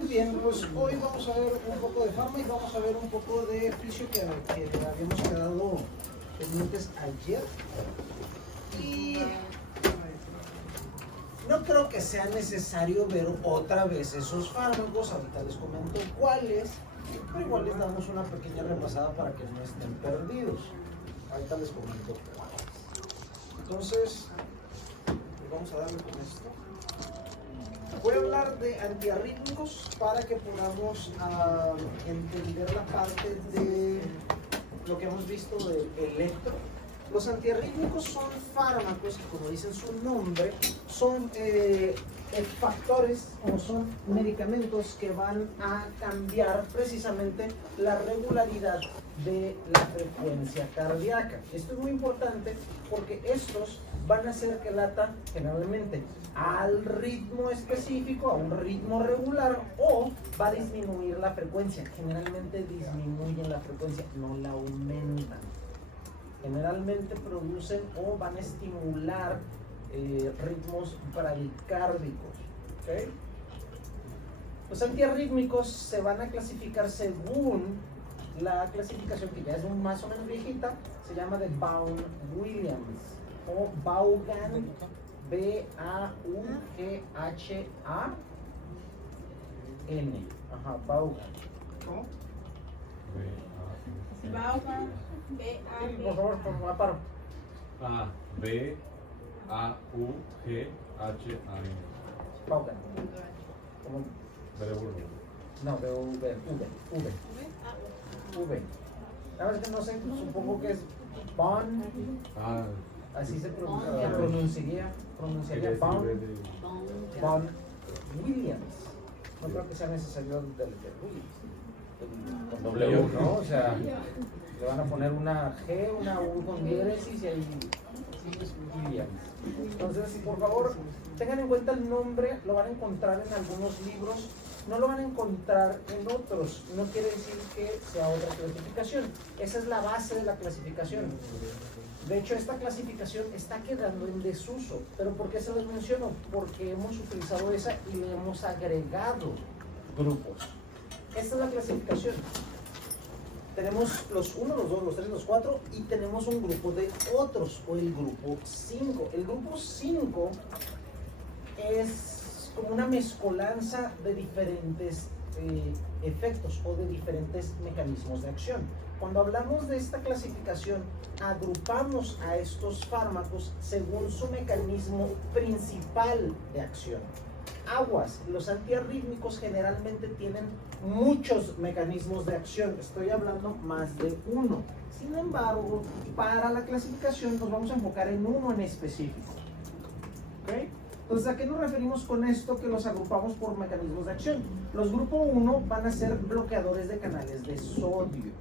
Bien, pues hoy vamos a ver un poco de farma y vamos a ver un poco de fisio que habíamos quedado pendientes ayer. Y no creo que sea necesario ver otra vez esos fármacos, ahorita les comento cuáles, pero igual les damos una pequeña repasada para que no estén perdidos. Ahorita les comento cuáles. Entonces, vamos a darle con esto. Voy a hablar de antiarrítmicos para que podamos entender la parte de lo que hemos visto del electro. Los antiarrítmicos son fármacos que, como dicen su nombre, son factores o son medicamentos que van a cambiar precisamente la regularidad de la frecuencia cardíaca. Esto es muy importante porque estos van a hacer que lata generalmente al ritmo específico, a un ritmo regular, o va a disminuir la frecuencia. Generalmente disminuyen la frecuencia, no la aumentan. Generalmente producen o van a estimular ritmos bradicárdicos. ¿Okay? Los antiarrítmicos se van a clasificar según la clasificación que ya es más o menos viejita, se llama de Vaughan-Williams o Vaughan, B-A-U-G-H-A-N. Ajá, Vaughan. ¿Cómo? Vaughan, B-A-U-G-H-A-N. Por favor, por favor, paro. B-A-U-G-H-A-N. Vaughan. ¿Cómo? No, V. Nada más que no sé, supongo que es Vaughan. Así se pronunciaría Vaughan Williams. No creo que sea necesario del Williams. Con W, ¿no? O sea, le van a poner una G, una U con diéresis y ahí sí es Williams. Entonces, por favor, tengan en cuenta el nombre, lo van a encontrar en algunos libros, no lo van a encontrar en otros. No quiere decir que sea otra clasificación. Esa es la base de la clasificación. De hecho, esta clasificación está quedando en desuso. ¿Pero por qué se los menciono? Porque hemos utilizado esa y le hemos agregado grupos. Esta es la clasificación. Tenemos los 1, los 2, los 3, los 4 y tenemos un grupo de otros, o el grupo 5. El grupo 5 es como una mezcolanza de diferentes efectos o de diferentes mecanismos de acción. Cuando hablamos de esta clasificación, agrupamos a estos fármacos según su mecanismo principal de acción. Aguas, los antiarrítmicos generalmente tienen muchos mecanismos de acción, estoy hablando más de uno. Sin embargo, para la clasificación nos vamos a enfocar en uno en específico. ¿Okay? Entonces, ¿a qué nos referimos con esto que los agrupamos por mecanismos de acción? Los grupo 1 van a ser bloqueadores de canales de sodio.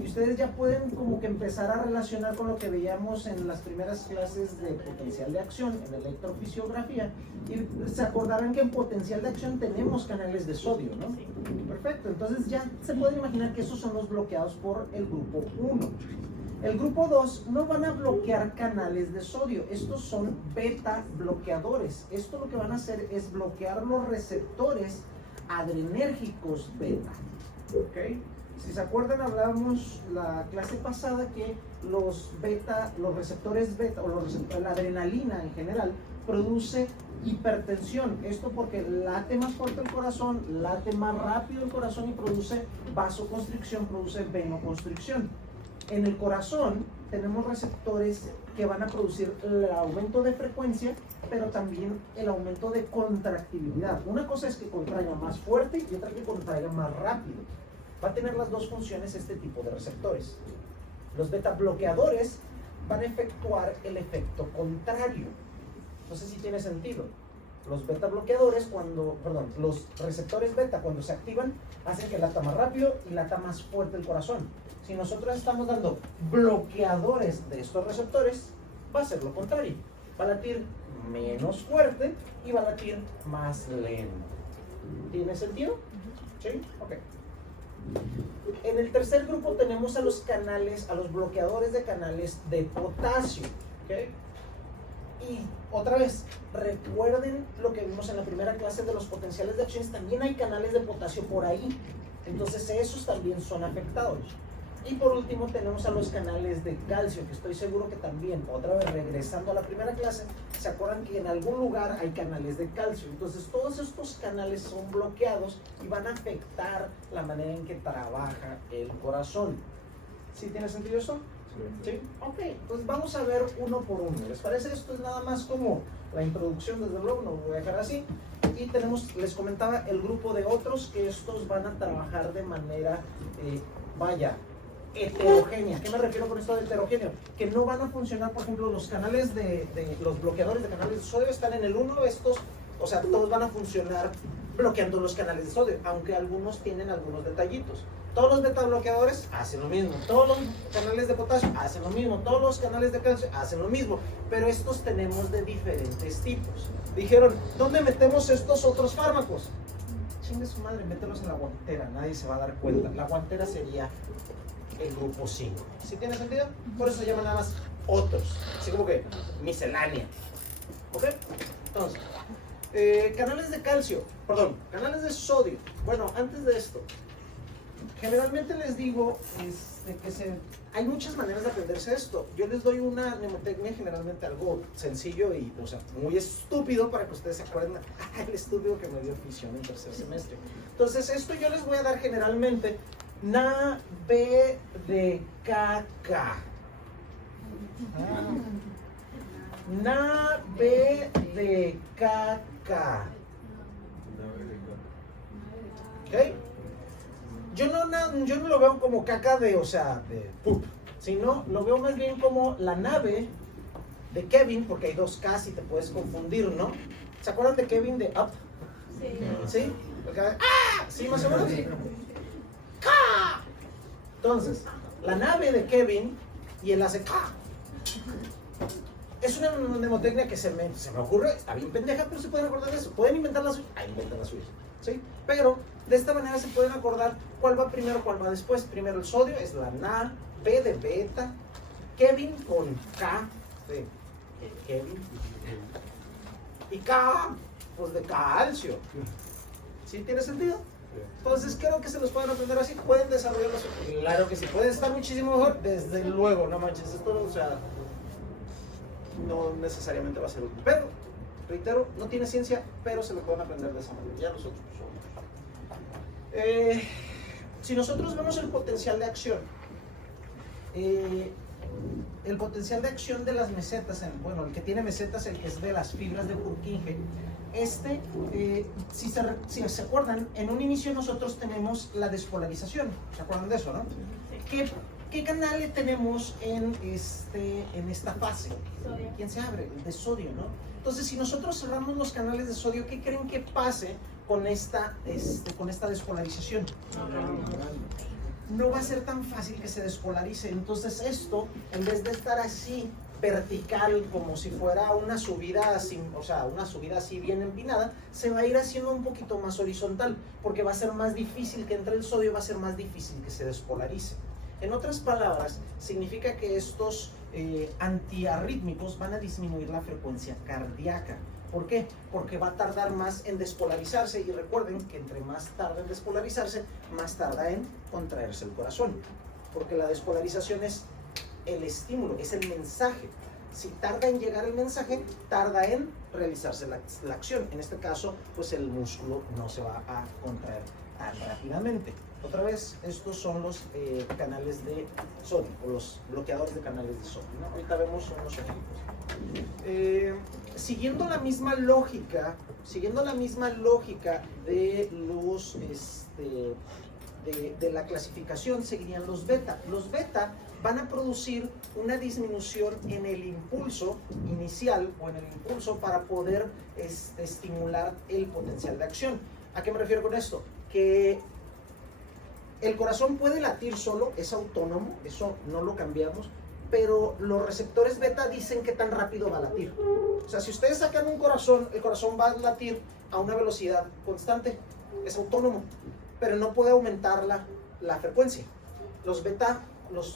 Y ustedes ya pueden como que empezar a relacionar con lo que veíamos en las primeras clases de potencial de acción, en electrofisiografía. Y se acordarán que en potencial de acción tenemos canales de sodio, ¿no? Perfecto, entonces ya se puede imaginar que esos son los bloqueados por el grupo 1. El grupo 2 no van a bloquear canales de sodio, estos son beta bloqueadores. Esto lo que van a hacer es bloquear los receptores adrenérgicos beta. ¿Okay? Si se acuerdan, hablábamos la clase pasada que los receptores beta o la adrenalina en general produce hipertensión. Esto porque late más fuerte el corazón, late más rápido el corazón y produce vasoconstricción, produce venoconstricción. En el corazón tenemos receptores que van a producir el aumento de frecuencia, pero también el aumento de contractibilidad. Una cosa es que contraiga más fuerte y otra que contraiga más rápido. Va a tener las dos funciones este tipo de receptores. Los beta bloqueadores van a efectuar el efecto contrario. No sé si tiene sentido. Los beta bloqueadores, los receptores beta cuando se activan, hacen que lata más rápido y lata más fuerte el corazón. Si nosotros estamos dando bloqueadores de estos receptores, va a ser lo contrario. Va a latir menos fuerte y va a latir más lento. ¿Tiene sentido? ¿Sí? Ok. En el tercer grupo tenemos a los bloqueadores de canales de potasio. ¿Okay? Y otra vez, recuerden lo que vimos en la primera clase de los potenciales de acciones, también hay canales de potasio por ahí, entonces esos también son afectados. Y por último tenemos a los canales de calcio, que estoy seguro que también, otra vez regresando a la primera clase, se acuerdan que en algún lugar hay canales de calcio, entonces todos estos canales son bloqueados y van a afectar la manera en que trabaja el corazón. ¿Sí tiene sentido eso? ¿Sí? Ok, pues vamos a ver uno por uno. ¿Les parece? Esto es nada más como la introducción, desde luego, no lo voy a dejar así. Y tenemos, les comentaba, el grupo de otros que estos van a trabajar de manera, heterogénea. ¿Qué me refiero con esto de heterogéneo? Que no van a funcionar, por ejemplo, los canales los bloqueadores de canales de sodio están en el 1, estos, o sea, todos van a funcionar bloqueando los canales de sodio, aunque algunos tienen algunos detallitos. Todos los beta bloqueadores hacen lo mismo, todos los canales de potasio hacen lo mismo, todos los canales de calcio hacen lo mismo, pero estos tenemos de diferentes tipos. Dijeron, ¿dónde metemos estos otros fármacos? Chingue su madre, mételos en la guantera, nadie se va a dar cuenta. La guantera sería el grupo 5. ¿Sí tiene sentido? Por eso se llama nada más otros, así como que miscelánea. ¿Ok? Entonces, canales de calcio, perdón, canales de sodio. Bueno, antes de esto, generalmente les digo que hay muchas maneras de aprenderse esto. Yo les doy una mnemotecnia, generalmente algo sencillo y, o sea, muy estúpido para que ustedes se acuerden el estúpido que me dio fisión en tercer semestre. Entonces, esto yo les voy a dar generalmente na, b de caca. Na, b de caca. ¿Ok? Yo no lo veo como caca de, o sea, de poop, sino lo veo más bien como la nave de Kevin, porque hay dos Ks y te puedes confundir, ¿no? ¿Se acuerdan de Kevin de Up? Sí. ¿Sí? Porque, ¡ah! ¿Sí, más o menos? ¡Ka! Entonces, la nave de Kevin y él hace ¡ka! Es una mnemotecnia que se me ocurre, está bien pendeja, pero se pueden acordar de eso. Pueden inventar la suya, inventan la suya, ¿sí? Pero de esta manera se pueden acordar cuál va primero, cuál va después. Primero el sodio es la Na, B de beta, Kevin con K de Kevin y K, pues de calcio. ¿Sí tiene sentido? Entonces creo que se los pueden aprender así, pueden desarrollarlos. Claro que sí, pueden estar muchísimo mejor, desde luego, no manches, esto, o sea, no necesariamente va a ser útil. Pero, reitero, no tiene ciencia, pero se lo pueden aprender de esa manera. Ya nosotros si nosotros vemos el potencial de acción, el potencial de acción de las mesetas, bueno, el que tiene mesetas, el que es de las fibras de Purkinje, si se acuerdan, en un inicio nosotros tenemos la despolarización. ¿Se acuerdan de eso, no? Sí. ¿Qué canal tenemos en esta fase? Sodio. ¿Quién se abre? El de sodio, ¿no? Entonces, si nosotros cerramos los canales de sodio, ¿qué creen que pase con esta despolarización? No va a ser tan fácil que se despolarice. Entonces esto, en vez de estar así vertical, como si fuera una subida así, o sea, una subida así bien empinada, se va a ir haciendo un poquito más horizontal, porque va a ser más difícil que entre el sodio, va a ser más difícil que se despolarice. En otras palabras, significa que estos antiarrítmicos van a disminuir la frecuencia cardíaca. ¿Por qué? Porque va a tardar más en despolarizarse, y recuerden que entre más tarda en despolarizarse, más tarda en contraerse el corazón, porque la despolarización es el estímulo, es el mensaje. Si tarda en llegar el mensaje, tarda en realizarse la acción. En este caso, pues el músculo no se va a contraer tan rápidamente. Otra vez, estos son los canales de sodio, o los bloqueadores de canales de sodio, ¿no? Ahorita vemos unos ejemplos. Siguiendo la misma lógica de los de la clasificación, seguirían los beta. Los beta van a producir una disminución en el impulso inicial, o en el impulso para poder estimular el potencial de acción. ¿A qué me refiero con esto? Que el corazón puede latir solo, es autónomo, eso no lo cambiamos, pero los receptores beta dicen qué tan rápido va a latir. O sea, si ustedes sacan un corazón, el corazón va a latir a una velocidad constante, es autónomo, pero no puede aumentar la frecuencia. Los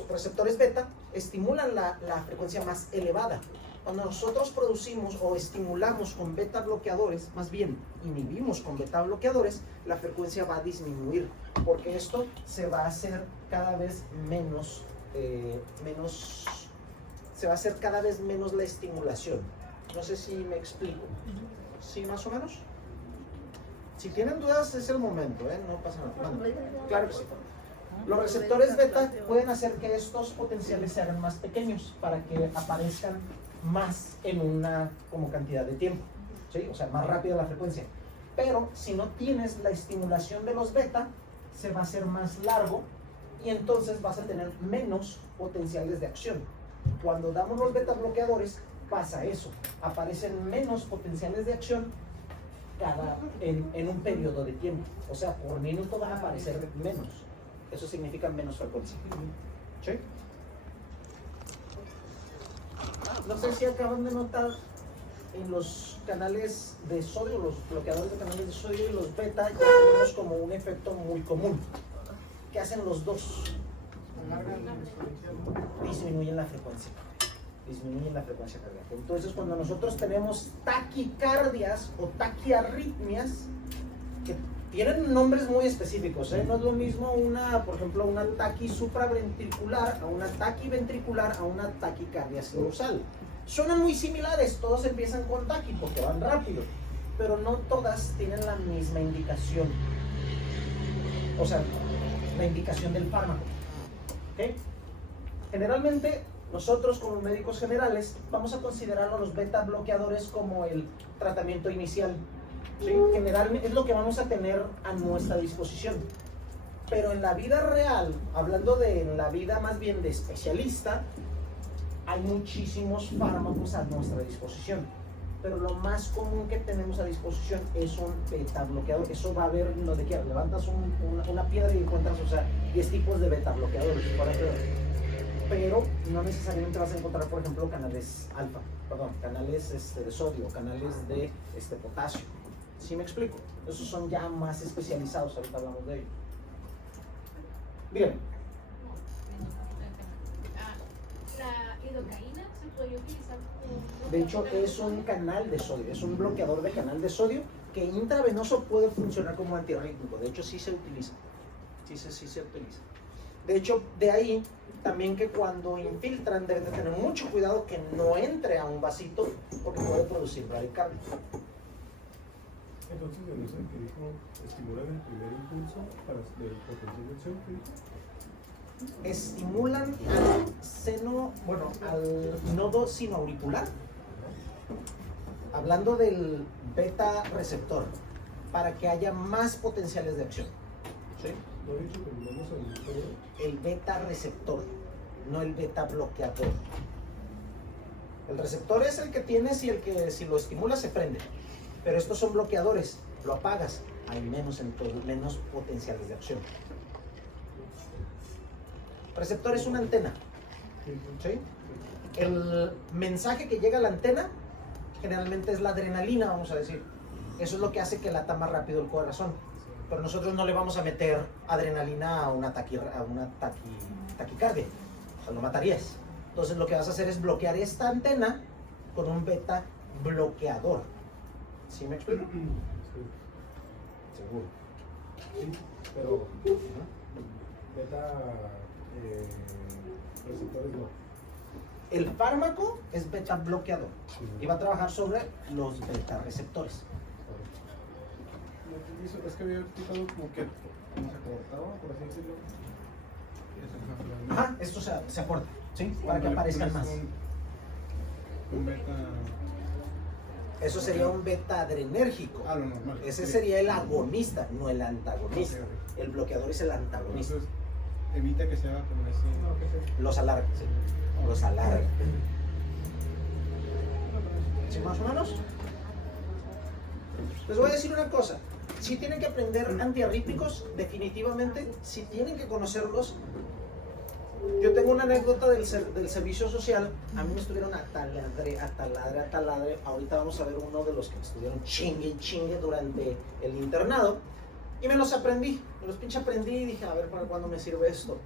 receptores beta estimulan la frecuencia más elevada. Cuando nosotros producimos o estimulamos con beta bloqueadores, más bien inhibimos con beta bloqueadores, la frecuencia va a disminuir, porque esto se va a hacer cada vez menos, se va a hacer cada vez menos la estimulación. No sé si me explico. ¿Sí, más o menos? Si tienen dudas, es el momento, no pasa nada. Bueno, claro que sí. Los receptores beta pueden hacer que estos potenciales se hagan más pequeños para que aparezcan más en una como cantidad de tiempo, ¿sí? O sea, más rápida la frecuencia. Pero si no tienes la estimulación de los beta, se va a hacer más largo y entonces vas a tener menos potenciales de acción. Cuando damos los beta bloqueadores, pasa eso. Aparecen menos potenciales de acción en un periodo de tiempo. O sea, por minuto van a aparecer menos. Eso significa menos frecuencia. ¿Sí? No sé si acaban de notar en los canales de sodio, los bloqueadores de canales de sodio y los beta, ya tenemos como un efecto muy común. ¿Qué hacen los dos? Disminuyen la frecuencia. Disminuyen la frecuencia cardíaca. Entonces, cuando nosotros tenemos taquicardias o taquiarritmias, que tienen nombres muy específicos, no es lo mismo por ejemplo, una taqui supraventricular a una taqui ventricular a una taquicardia sinusal. Suenan muy similares, todos empiezan con taqui porque van rápido, pero no todas tienen la misma indicación. O sea, la indicación del fármaco. ¿Okay? Generalmente, nosotros como médicos generales vamos a considerar a los beta bloqueadores como el tratamiento inicial. ¿Sí? Generalmente es lo que vamos a tener a nuestra disposición. Pero en la vida real, hablando de la vida más bien de especialista, hay muchísimos fármacos a nuestra disposición. Pero lo más común que tenemos a disposición es un beta bloqueador. Eso va a haber donde quieras. Levantas una piedra y encuentras, 10 tipos de beta bloqueadores. Pero no necesariamente vas a encontrar, por ejemplo, canales de sodio, canales de potasio. ¿Sí me explico? Esos son ya más especializados, ahorita hablamos de ello. Bien. ¿La lidocaína se podría utilizar como...? De hecho, es un canal de sodio, es un bloqueador de canal de sodio que intravenoso puede funcionar como antiarrítmico. De hecho, sí se utiliza. Sí se utiliza. De hecho, de ahí también que cuando infiltran deben de tener mucho cuidado que no entre a un vasito porque puede producir bradicardia. Entonces, en eso que dijo, estimulan el primer impulso para el potencial de acción, ¿qué dijo? Estimulan al nodo sinoauricular, hablando del beta receptor, para que haya más potenciales de acción. ¿Sí? ¿No he dicho que el nodo sinoauricular? El beta receptor, no el beta bloqueador. El receptor es el que tienes y el que si lo estimulas se prende. Pero estos son bloqueadores, lo apagas, hay menos potenciales de acción. Receptor es una antena. ¿Sí? El mensaje que llega a la antena generalmente es la adrenalina, vamos a decir. Eso es lo que hace que lata más rápido el corazón. Pero nosotros no le vamos a meter adrenalina a una taquicardia. O sea, lo matarías. Entonces lo que vas a hacer es bloquear esta antena con un beta bloqueador. ¿Sí me explico? Sí. Seguro. Sí, pero beta receptores no. El fármaco es beta bloqueador y va a trabajar sobre los beta receptores. Es que había explicado como se cortaba, por así decirlo. Ajá, esto se aporta, ¿sí? Para que aparezcan más. Un beta... Eso sería un beta adrenérgico. Lo normal. Ese sería el agonista, no el antagonista. Okay. El bloqueador es el antagonista. Entonces, evita que sea como ese... Los alarga, sí. Los alarga. ¿Sí, más o menos? Les voy a decir una cosa. Si tienen que aprender antiarrítmicos, definitivamente, si tienen que conocerlos. Yo tengo una anécdota del servicio social. A mí me estuvieron a taladre. Ahorita vamos a ver uno de los que me estuvieron chingue durante el internado. Y me los aprendí. Me los pinche aprendí y dije, a ver, ¿para cuándo me sirve esto?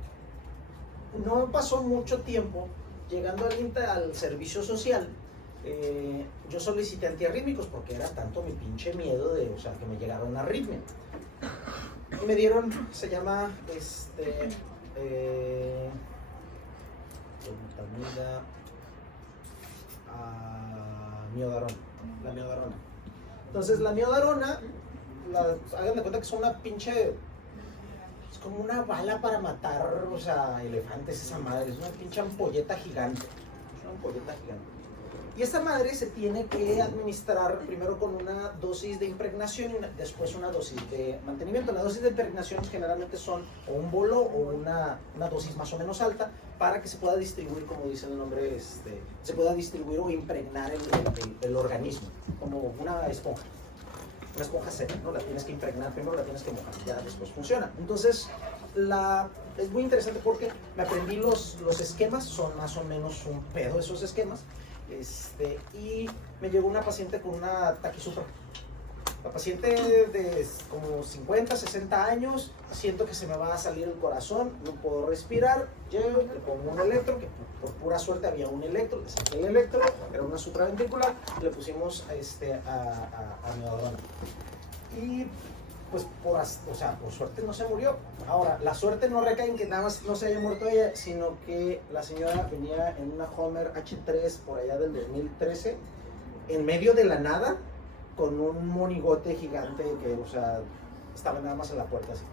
No pasó mucho tiempo llegando al servicio social. yo solicité antiarrítmicos porque era tanto mi pinche miedo de, o sea, que me llegara una arritmia. Y me dieron, se llama, miodarona, la miodarona. Entonces la miodarona, hagan de cuenta que es una pinche, es como una bala para matar, o sea, elefantes, esa madre, es una pinche ampolleta gigante, es una ampolleta gigante. Y esta madre se tiene que administrar primero con una dosis de impregnación y después una dosis de mantenimiento. La dosis de impregnación generalmente son o un bolo o una dosis más o menos alta para que se pueda distribuir, como dice el nombre, se pueda distribuir o impregnar el organismo, como una esponja seca, ¿no? La tienes que impregnar primero, la tienes que mojar, ya después funciona. Entonces, es muy interesante porque me aprendí los esquemas, son más o menos un pedo esos esquemas. Y me llegó una paciente con una taquisupra. La paciente de como 50, 60 años, siento que se me va a salir el corazón, no puedo respirar, llego, le pongo un electro, que por pura suerte había un electro, le saqué el electro, era una supraventricular, le pusimos a miodarona. Y pues por suerte no se murió. Ahora, la suerte no recae en que nada más no se haya muerto ella, sino que la señora venía en una Homer H3 por allá del 2013, en medio de la nada, con un monigote gigante que, o sea, estaba nada más en la puerta así.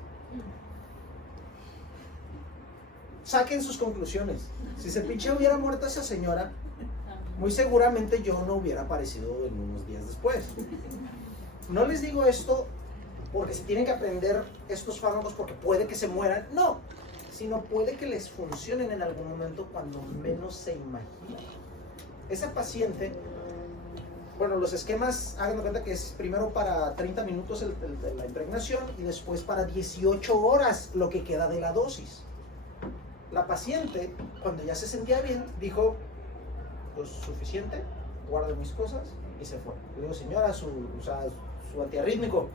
Saquen sus conclusiones. Si se pinche hubiera muerto esa señora, muy seguramente yo no hubiera aparecido en unos días después. No les digo esto porque se tienen que aprender estos fármacos porque puede que se mueran, no, sino puede que les funcionen en algún momento cuando menos se imaginen. Esa paciente, bueno, los esquemas, hagan de cuenta que es primero para 30 minutos la impregnación y después para 18 horas lo que queda de la dosis. La paciente, cuando ya se sentía bien, dijo, pues suficiente, guardo mis cosas y se fue. Le digo, señora, su antiarrítmico.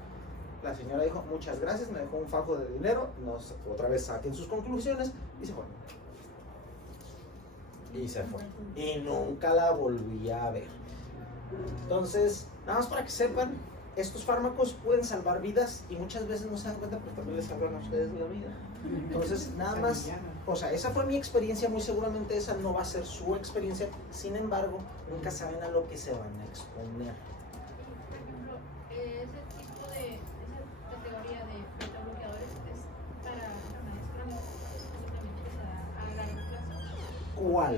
La señora dijo, muchas gracias, me dejó un fajo de dinero, otra vez saquen sus conclusiones y se fue. Y se fue. Y nunca la volví a ver. Entonces, nada más para que sepan, estos fármacos pueden salvar vidas y muchas veces no se dan cuenta, pero también les salvan a ustedes la vida. Entonces, nada más, o sea, esa fue mi experiencia, muy seguramente esa no va a ser su experiencia, sin embargo, nunca saben a lo que se van a exponer. Por ejemplo, ese tipo de, esa categoría de beta-bloqueadores es para enfermedades crónicas, simplemente se da a largo plazo. ¿Cuál?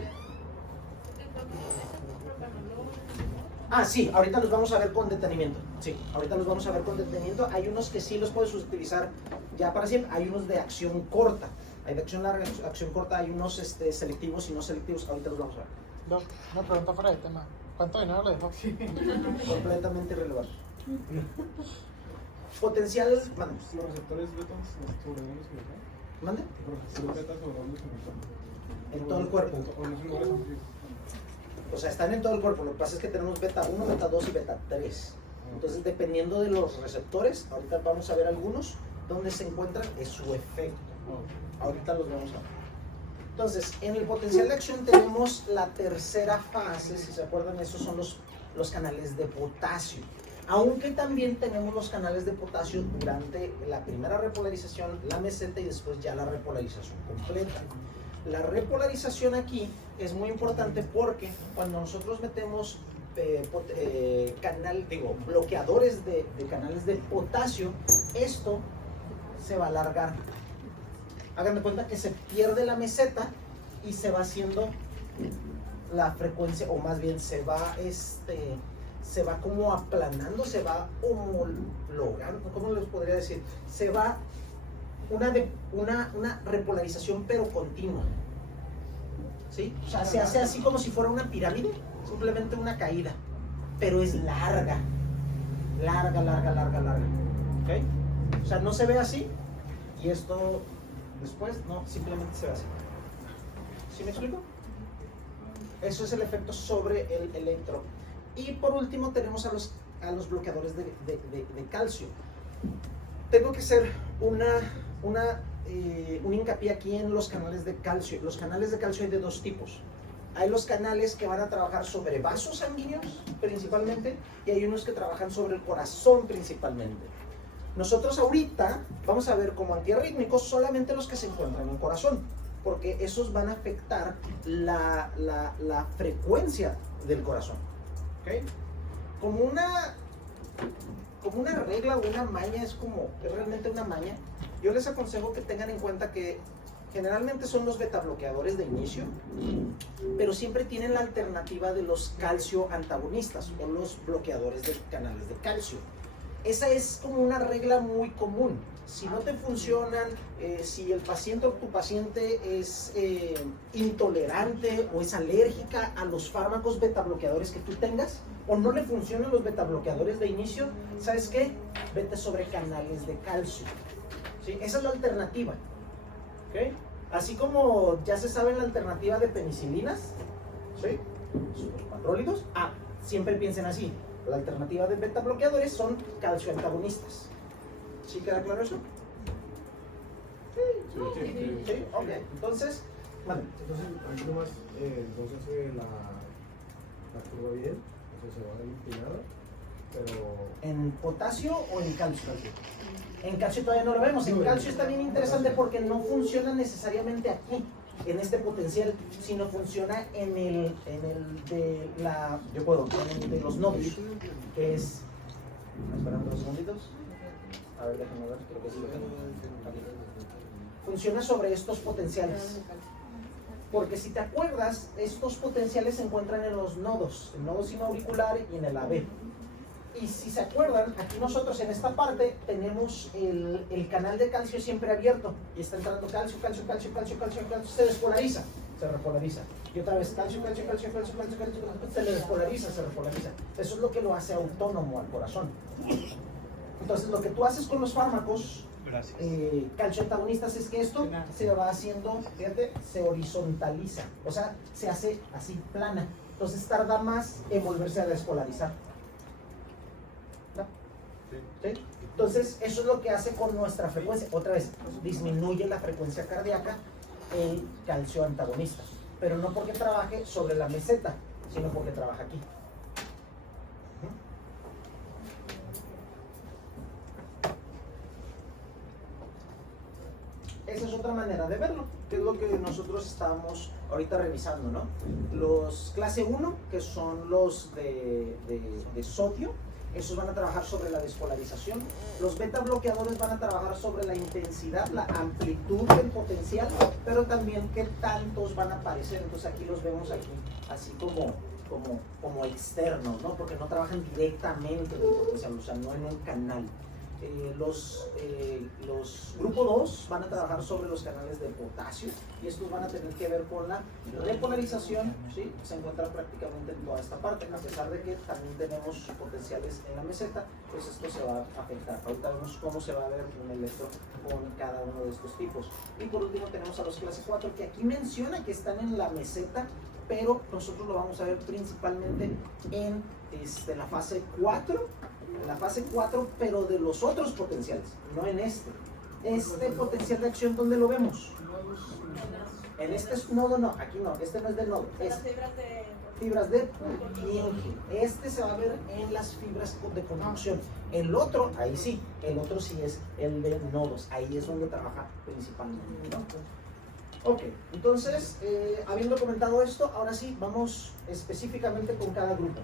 Ah, sí, ahorita los vamos a ver con detenimiento. Sí, ahorita los vamos a ver con detenimiento. Hay unos que sí los puedes utilizar ya para siempre. Hay unos de acción corta. Hay de acción larga, acción corta. Hay unos selectivos y no selectivos. Ahorita los vamos a ver. Doc, una pregunta fuera de tema. ¿Cuánto dinero le dejó? Completamente irrelevante. Potencial. Mande. Los receptores betas sobre dónde se ubican. ¿Mande? Los receptores betas sobre dónde se ubican. En todo el cuerpo. O no es un lugar específico. O sea, están en todo el cuerpo. Lo que pasa es que tenemos beta 1, beta 2 y beta 3. Entonces, dependiendo de los receptores, ahorita vamos a ver algunos donde se encuentran, es su efecto. Ahorita los vamos a ver. Entonces, en el potencial de acción tenemos la tercera fase, si se acuerdan, esos son los canales de potasio. Aunque también tenemos los canales de potasio durante la primera repolarización, la meseta y después ya la repolarización completa. La repolarización aquí es muy importante porque cuando nosotros metemos bloqueadores de canales de potasio, esto se va a alargar. Hagan de cuenta que se pierde la meseta y se va haciendo la frecuencia, o más bien se va como aplanando, se va homologando, ¿cómo les podría decir? Se va una repolarización pero continua. ¿Sí? O sea, se hace así como si fuera una pirámide, simplemente una caída, pero es larga. ¿Okay? O sea, no se ve así y esto después, no, simplemente se ve así. ¿Sí me explico? Eso es el efecto sobre el electro. Y por último tenemos a los bloqueadores de calcio. Tengo que hacer un hincapié aquí en los canales de calcio. Los canales de calcio hay de dos tipos. Hay los canales que van a trabajar sobre vasos sanguíneos principalmente y hay unos que trabajan sobre el corazón principalmente. Nosotros ahorita vamos a ver como antiarrítmicos solamente los que se encuentran en el corazón, porque esos van a afectar la frecuencia del corazón. ¿Okay? Como una regla o una maña, es realmente una maña. Yo les aconsejo que tengan en cuenta que generalmente son los betabloqueadores de inicio, pero siempre tienen la alternativa de los calcio antagonistas o los bloqueadores de canales de calcio. Esa es como una regla muy común. Si no te funcionan, si el paciente o tu paciente es intolerante o es alérgica a los fármacos betabloqueadores que tú tengas, o no le funcionan los betabloqueadores de inicio, ¿sabes qué? Vete sobre canales de calcio. ¿Sí? Esa es la alternativa. ¿Okay? Así como ya se sabe la alternativa de penicilinas, ¿sí? Superpatrólidos. Siempre piensen así. La alternativa de betabloqueadores son calcio antagonistas. ¿Sí queda claro eso? Sí, ok. Entonces, vale. Entonces, aquí nomás, la curva bien, se va inclinada, pero... ¿En potasio o en calcio? En calcio todavía no lo vemos. En calcio está bien interesante porque no funciona necesariamente aquí, en este potencial, sino funciona en el de los nodos, que es... Esperando 2 segunditos. A ver, déjenme ver, creo que sí lo tengo. Aquí. Funciona sobre estos potenciales. Porque si te acuerdas, estos potenciales se encuentran en los nodos, el nodo sinoauricular y en el AB. Y si se acuerdan, aquí nosotros en esta parte tenemos el canal de calcio siempre abierto. Y está entrando calcio, se despolariza, se repolariza. Y otra vez calcio, se le despolariza, se repolariza. Eso es lo que lo hace autónomo al corazón. Entonces lo que tú haces con los fármacos calcio antagonistas es que esto se va haciendo, fíjate, se horizontaliza. O sea, se hace así plana. Entonces tarda más en volverse a despolarizar. ¿Sí? Entonces eso es lo que hace con nuestra frecuencia. Otra vez, disminuye la frecuencia cardíaca el calcio antagonista, pero no porque trabaje sobre la meseta, sino porque trabaja aquí. Esa es otra manera de verlo, que es lo que nosotros estábamos ahorita revisando, ¿no? Los clase 1, que son los de sodio, esos van a trabajar sobre la despolarización. Los beta bloqueadores van a trabajar sobre la intensidad, la amplitud del potencial, pero también qué tantos van a aparecer. Entonces aquí los vemos aquí, así como externos, ¿no? Porque no trabajan directamente en el potencial, o sea, no en un canal. Los grupo 2 van a trabajar sobre los canales de potasio y estos van a tener que ver con la repolarización, ¿sí? Se encuentra prácticamente en toda esta parte, a pesar de que también tenemos potenciales en la meseta, pues esto se va a afectar. Ahorita vemos cómo se va a ver un electro con cada uno de estos tipos. Y por último tenemos a los clase 4, que aquí menciona que están en la meseta, pero nosotros lo vamos a ver principalmente en la fase 4. En la fase 4, pero de los otros potenciales, no en este. Este potencial de acción, ¿dónde lo vemos? En este nodo no, aquí no, este no es del nodo. Las Fibras de Purkinje. Este se va a ver en las fibras de conducción. El otro, ahí sí, el otro sí es el de nodos. Ahí es donde trabaja principalmente, ¿no? Ok, entonces, habiendo comentado esto, ahora sí, vamos específicamente con cada grupo.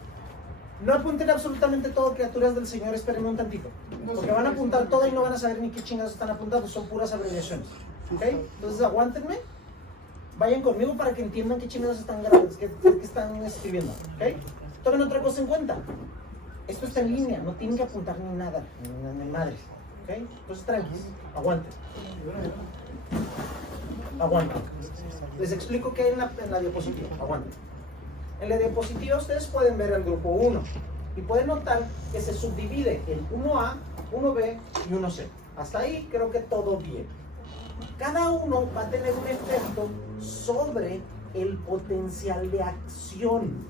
No apunten absolutamente todo, criaturas del Señor, espérenme un tantito. Porque van a apuntar todo y no van a saber ni qué chingados están apuntando, son puras abreviaciones. ¿Ok? Entonces aguántenme, vayan conmigo para que entiendan qué chingados están grabando, qué están escribiendo. ¿Ok? Tomen otra cosa en cuenta. Esto está en línea, no tienen que apuntar ni nada, ni madres. ¿Ok? Entonces tranquilos, aguanten. Aguanten. Les explico qué hay en la diapositiva, aguanten. En la diapositiva ustedes pueden ver el grupo 1 y pueden notar que se subdivide en 1A, 1B y 1C. Hasta ahí creo que todo bien. Cada uno va a tener un efecto sobre el potencial de acción.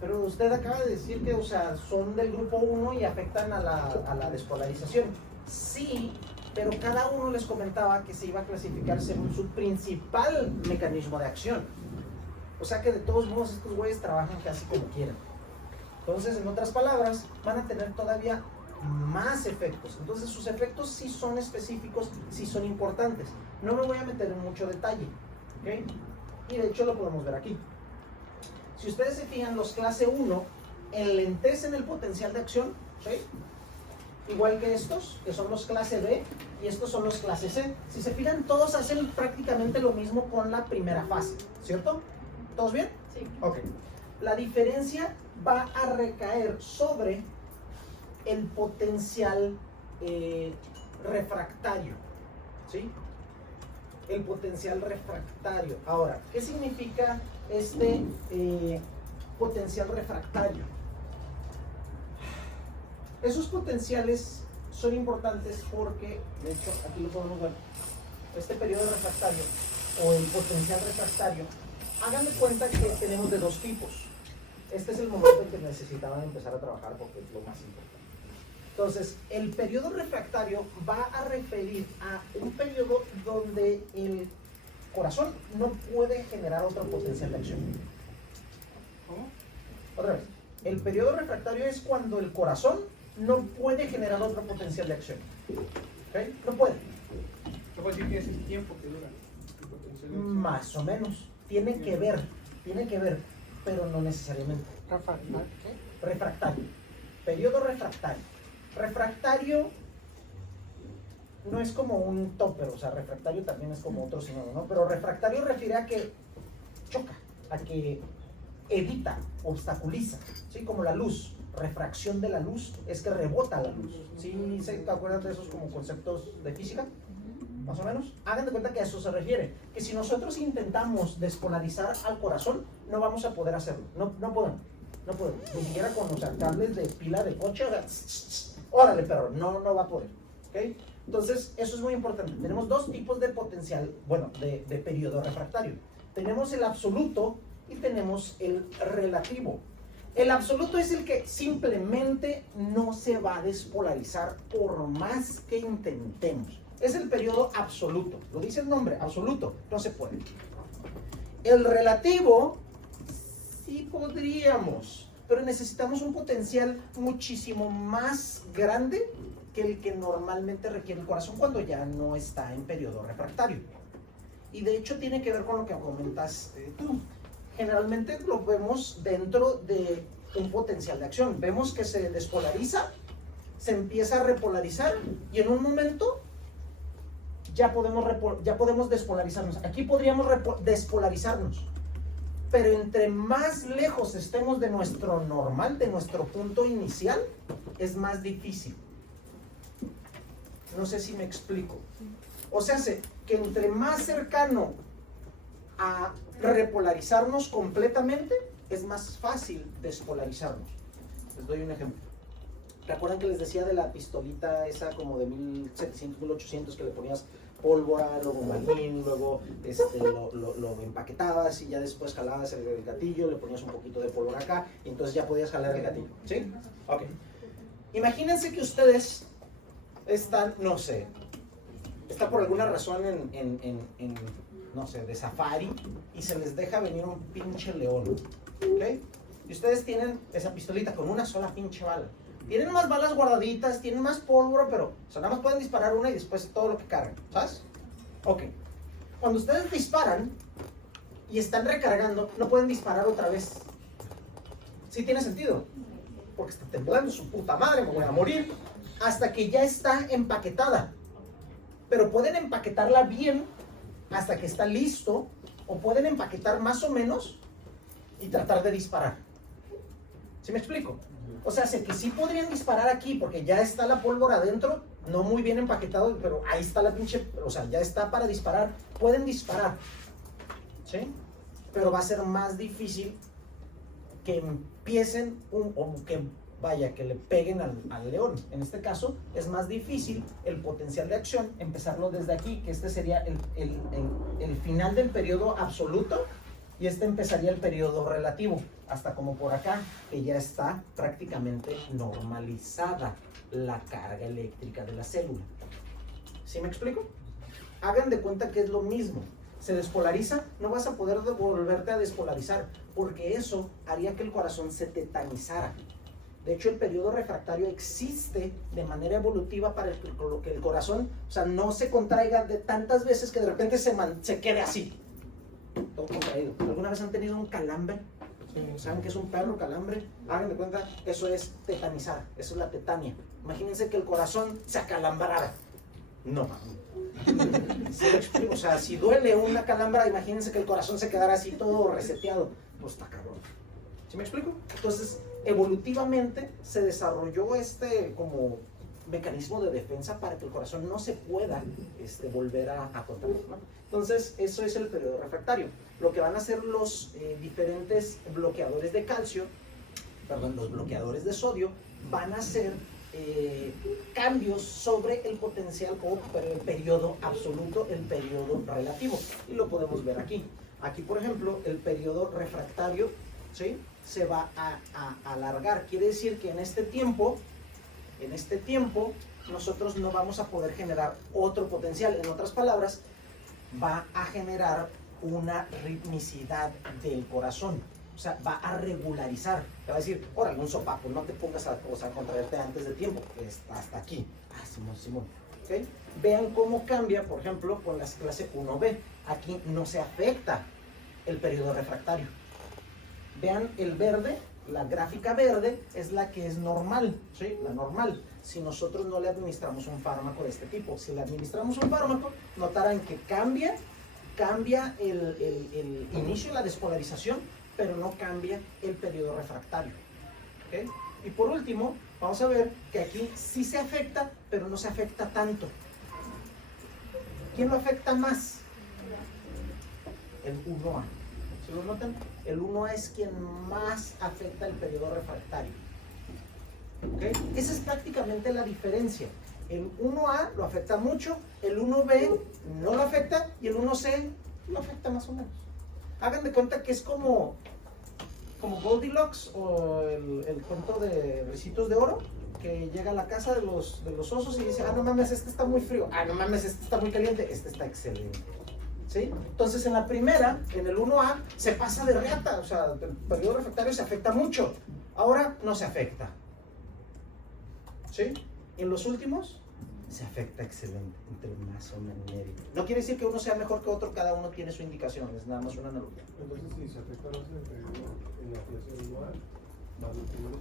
Pero usted acaba de decir que, o sea, son del grupo 1 y afectan a la despolarización. Sí, pero cada uno les comentaba que se iba a clasificar según su principal mecanismo de acción. O sea que de todos modos estos güeyes trabajan casi como quieran. Entonces, en otras palabras, van a tener todavía más efectos. Entonces, sus efectos sí son específicos, sí son importantes. No me voy a meter en mucho detalle, ¿ok? Y de hecho lo podemos ver aquí. Si ustedes se fijan, los clase 1 enlentecen el potencial de acción, ¿sí? Igual que estos, que son los clase B, y estos son los clase C. Si se fijan, todos hacen prácticamente lo mismo con la primera fase, ¿cierto? ¿Todos bien? Sí. Ok. La diferencia va a recaer sobre el potencial refractario, ¿sí? El potencial refractario. Ahora, ¿qué significa este potencial refractario? Esos potenciales son importantes porque, de hecho, aquí lo podemos ver, este periodo refractario o el potencial refractario, hagan de cuenta que tenemos de dos tipos. Este es el momento en que necesitaban empezar a trabajar porque es lo más importante. Entonces, el periodo refractario va a referir a un periodo donde el corazón no puede generar otro potencial de acción. ¿Cómo? Otra vez. El periodo refractario es cuando el corazón no puede generar otro potencial de acción. ¿Ok? No puede. ¿Qué puedo decir que es el tiempo que dura el potencial de acción? Más o menos. Tiene que ver, pero no necesariamente. ¿Refractar qué? Refractario. Periodo refractario. Refractario no es como un topper, o sea, refractario también es como otro sinónimo, ¿no? Pero refractario refiere a que choca, a que evita, obstaculiza, ¿sí? Como la luz. Refracción de la luz es que rebota la luz. ¿Sí se acuerdan de esos como conceptos de física? Más o menos. Hagan de cuenta que a eso se refiere. Que si nosotros intentamos despolarizar al corazón, no vamos a poder hacerlo. No podemos. No podemos. Ni siquiera con los cables de pila de coche. Órale, pero no va a poder. ¿Ok? Entonces, eso es muy importante. Tenemos dos tipos de potencial, bueno, de periodo refractario. Tenemos el absoluto y tenemos el relativo. El absoluto es el que simplemente no se va a despolarizar por más que intentemos. Es el periodo absoluto. Lo dice el nombre, absoluto. No se puede. El relativo, sí podríamos, pero necesitamos un potencial muchísimo más grande que el que normalmente requiere el corazón cuando ya no está en periodo refractario. Y de hecho tiene que ver con lo que comentas tú. Generalmente lo vemos dentro de un potencial de acción. Vemos que se despolariza, se empieza a repolarizar y en un momento ya podemos despolarizarnos. Aquí podríamos despolarizarnos, pero entre más lejos estemos de nuestro normal, de nuestro punto inicial, es más difícil. No sé si me explico. O sea, que entre más cercano a repolarizarnos completamente, es más fácil despolarizarnos. Les doy un ejemplo. ¿Recuerdan que les decía de la pistolita esa como de 1700, 1800 que le ponías pólvora, luego balín, luego lo empaquetabas y ya después jalabas el gatillo, le ponías un poquito de pólvora acá y entonces ya podías jalar el gatillo? ¿Sí? Ok. Imagínense que ustedes están, no sé, está por alguna razón no sé, de safari y se les deja venir un pinche león, ¿ok? Y ustedes tienen esa pistolita con una sola pinche bala. Tienen más balas guardaditas, tienen más pólvora, pero o sea, nada más pueden disparar una y después todo lo que cargan, ¿sabes? Ok. Cuando ustedes disparan y están recargando, no pueden disparar otra vez. ¿Sí tiene sentido? Porque está temblando su puta madre, me voy a morir. Hasta que ya está empaquetada. Pero pueden empaquetarla bien hasta que está listo, o pueden empaquetar más o menos y tratar de disparar. ¿Sí me explico? O sea, sé que sí podrían disparar aquí porque ya está la pólvora adentro, no muy bien empaquetado, pero ahí está la pinche, o sea, ya está para disparar. Pueden disparar, ¿sí? Pero va a ser más difícil que empiecen o que le peguen al león. En este caso, es más difícil el potencial de acción, empezarlo desde aquí, que este sería el final del periodo absoluto, y este empezaría el periodo relativo, hasta como por acá, que ya está prácticamente normalizada la carga eléctrica de la célula. ¿Sí me explico? Hagan de cuenta que es lo mismo. se despolariza, no vas a poder volverte a despolarizar, porque eso haría que el corazón se tetanizara. De hecho, el periodo refractario existe de manera evolutiva para que el corazón, o sea, no se contraiga de tantas veces que de repente se quede así, todo contraído. ¿Alguna vez han tenido un calambre? ¿Saben qué es un perro calambre? Hagan de cuenta, eso es tetanizar, eso es la tetania. Imagínense que el corazón se acalambrara. No. ¿Sí lo explico? O sea, si duele una calambra, imagínense que el corazón se quedara así todo reseteado. Pues está cabrón. ¿Sí me explico? Entonces, evolutivamente se desarrolló como mecanismo de defensa para que el corazón no se pueda volver a contraer, ¿no? Entonces, eso es el periodo refractario. Lo que van a hacer los diferentes bloqueadores de calcio, perdón, los bloqueadores de sodio, van a hacer cambios sobre el potencial o el periodo absoluto, el periodo relativo. Y lo podemos ver aquí. Aquí, por ejemplo, el periodo refractario, ¿sí?, se va a alargar. Quiere decir que en este tiempo, nosotros no vamos a poder generar otro potencial. En otras palabras, va a generar una ritmicidad del corazón. O sea, va a regularizar. Te va a decir, órale, un sopapo, no te pongas a contraerte antes de tiempo, hasta aquí. Ah, Simón. ¿Okay? Vean cómo cambia, por ejemplo, con la clase 1B. Aquí no se afecta el periodo refractario. Vean el verde, la gráfica verde es la que es normal, ¿sí? La normal. Si nosotros no le administramos un fármaco de este tipo, si le administramos un fármaco, notarán que cambia el inicio de la despolarización, pero no cambia el periodo refractario. ¿Okay? Y por último, vamos a ver que aquí sí se afecta, pero no se afecta tanto. ¿Quién lo afecta más? El 1A. ¿Sí lo notan? El 1A es quien más afecta el periodo refractario. ¿Okay? Esa es prácticamente la diferencia. El 1A lo afecta mucho, el 1B no lo afecta y el 1C lo afecta más o menos. Hagan de cuenta que es como Goldilocks o el cuento de Ricitos de Oro, que llega a la casa de los osos y dice, ah, no mames, este está muy frío, ah, no mames, este está muy caliente, este está excelente. ¿Sí? Entonces en la primera, en el 1A, se pasa de reata, o sea, el periodo refractario se afecta mucho. Ahora no se afecta. ¿Sí? Y en los últimos, se afecta excelente, entre más o menos medio. No quiere decir que uno sea mejor que otro, cada uno tiene su indicación, es nada más una analogía. Entonces, si se afecta más el periodo en la clase 1A, van los primeros.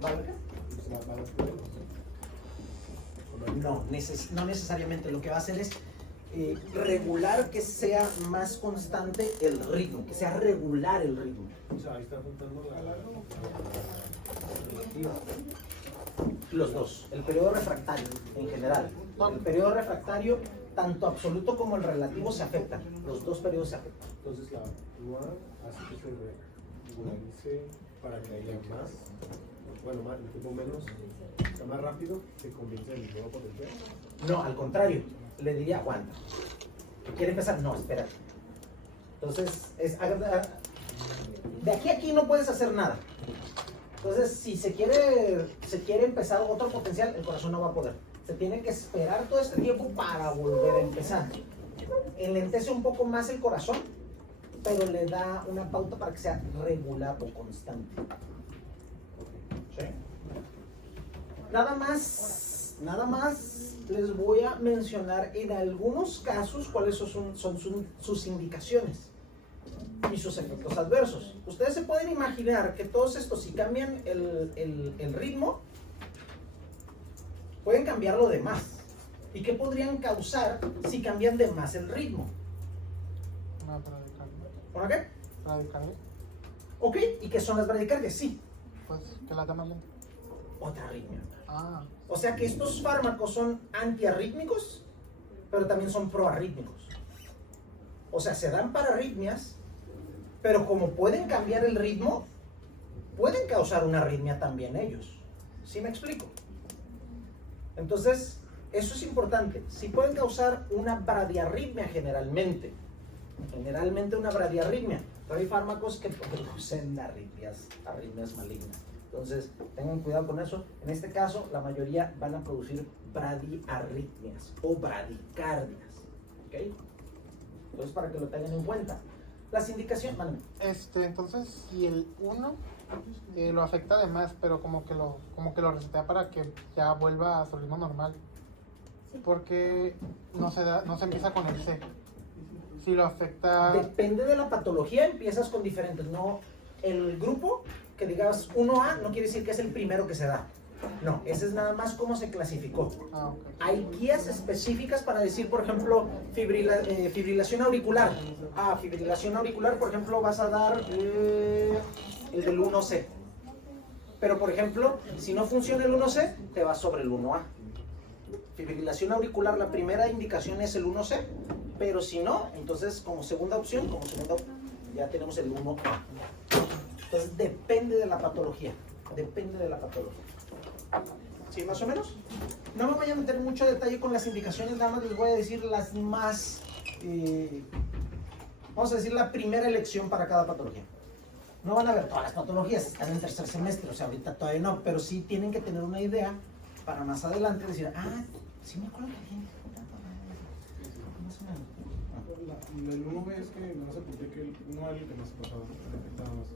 ¿Vale? ¿Van los primeros? No necesariamente. Lo que va a hacer es regular, que sea más constante el ritmo, que sea regular el ritmo. O sea, ahí está juntando la Los dos, el periodo refractario en general. El periodo refractario, tanto absoluto como el relativo, se afectan. Los dos periodos se afectan. Entonces la 1A hace que se regularice para que haya más, bueno, más, el tiempo menos, sea más rápido, se convierte en el nuevo potencial. No, al contrario, le diría aguanta. ¿Quiere empezar? No, espérate. Entonces, de aquí a aquí no puedes hacer nada. Entonces, si se quiere empezar otro potencial, el corazón no va a poder. Se tiene que esperar todo este tiempo para volver a empezar. Enlentece un poco más el corazón, pero le da una pauta para que sea regular o constante. ¿Sí? Nada más les voy a mencionar en algunos casos cuáles son sus indicaciones y sus efectos adversos. Ustedes se pueden imaginar que todos estos, si cambian el ritmo, pueden cambiarlo de más. ¿Y qué podrían causar si cambian de más el ritmo? Una bradicardia. ¿Por qué? Bradicardia. Ok, ¿y qué son las bradicardias? Sí, Pues que la más lenta. otra arritmia. Ah, O sea que estos fármacos son antiarrítmicos, pero también son proarrítmicos. O sea, se dan para arritmias, pero como pueden cambiar el ritmo, pueden causar una arritmia también ellos. ¿Sí me explico? Entonces, eso es importante. Sí pueden causar una bradiarritmia generalmente una bradiarritmia, pero hay fármacos que producen arritmias malignas. Entonces, tengan cuidado con eso. En este caso, la mayoría van a producir bradiarritmias o bradicardias. ¿Okay? Entonces, para que lo tengan en cuenta. Las indicaciones, vale. Entonces, si el 1 lo afecta de más, pero como que lo resetea para que ya vuelva a su ritmo normal. Porque no se empieza con el C. Si lo afecta... Depende de la patología, empiezas con diferentes. No, el grupo, que digas 1A, no quiere decir que es el primero que se da. No, ese es nada más cómo se clasificó. Ah, ok. Hay guías específicas para decir, por ejemplo, fibrilación auricular. Fibrilación auricular, por ejemplo, vas a dar el del 1C. Pero, por ejemplo, si no funciona el 1C, te vas sobre el 1A. Fibrilación auricular, la primera indicación es el 1C, pero si no, entonces como segunda opción, ya tenemos el 1A. Entonces depende de la patología, ¿Sí, más o menos? No me voy a meter mucho detalle con las indicaciones, nada más les voy a decir las más, vamos a decir la primera elección para cada patología. No van a ver todas las patologías, están en tercer semestre, o sea, ahorita todavía no, pero sí tienen que tener una idea para más adelante decir, sí me acuerdo que tiene más o menos. El 1B es que no se apunté que el 1A es el que más pasaba, afectaba más.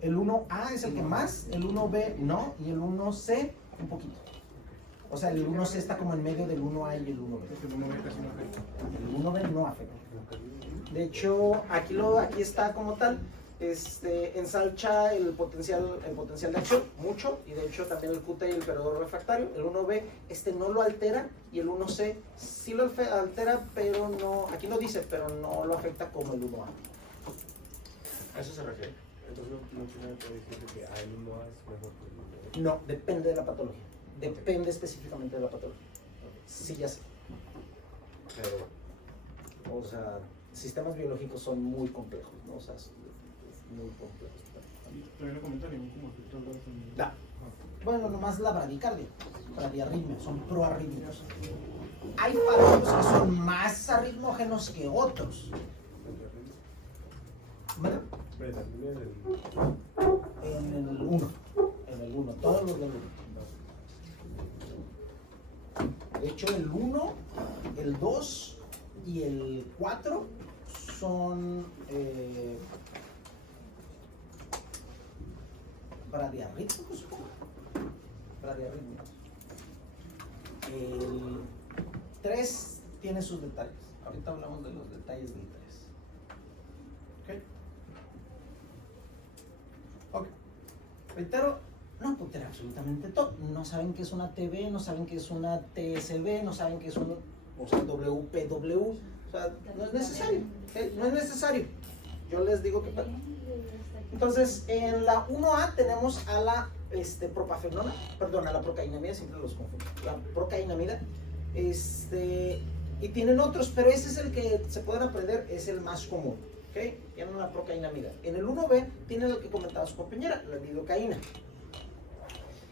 El 1A es el que más, el 1B no, y el 1C un poquito. O sea, el 1C está como en medio del 1A y el 1B. El 1B casi no afecta. El 1B no afecta. De hecho, aquí está como tal, ensancha el potencial de acción mucho, y de hecho también el QT y el periodo refractario. El 1B no lo altera, y el 1C sí lo altera, pero no, aquí no dice, pero no lo afecta como el 1A. ¿A eso se refiere? Entonces no tiene que decir que el 1A es mejor que el 1B. No, depende de la patología. Depende específicamente de la patología. Sí, ya sé. Pero, o sea, sistemas biológicos son muy complejos, ¿no? O sea, es muy complejos. Todavía no comentan ningún como efecto adverso. Da. Bueno, nomás la bradicardia, bradiarritmia, son proarrítmicos. Hay fármacos que son más arritmógenos que otros. ¿Vale? En el 1, todos los del 1. De hecho, el 1, el 2 y el 4 son bradiarrítmicos. El 3 tiene sus detalles. Ahorita hablamos de los detalles del 3. Ok. Reitero, no pueden tener absolutamente todo. No saben qué es una TB, no saben qué es una TSB, no saben qué es un WPW. O sea, no es necesario. No es necesario. Yo les digo que... Entonces, en la 1A tenemos a la propafenona, perdón, a la procainamida, siempre los confundo. La procainamida. Y tienen otros, pero ese es el que se pueden aprender, es el más común. ¿Ok? Tienen la procainamida. En el 1B tienen el que comentaba su compañera, la lidocaína.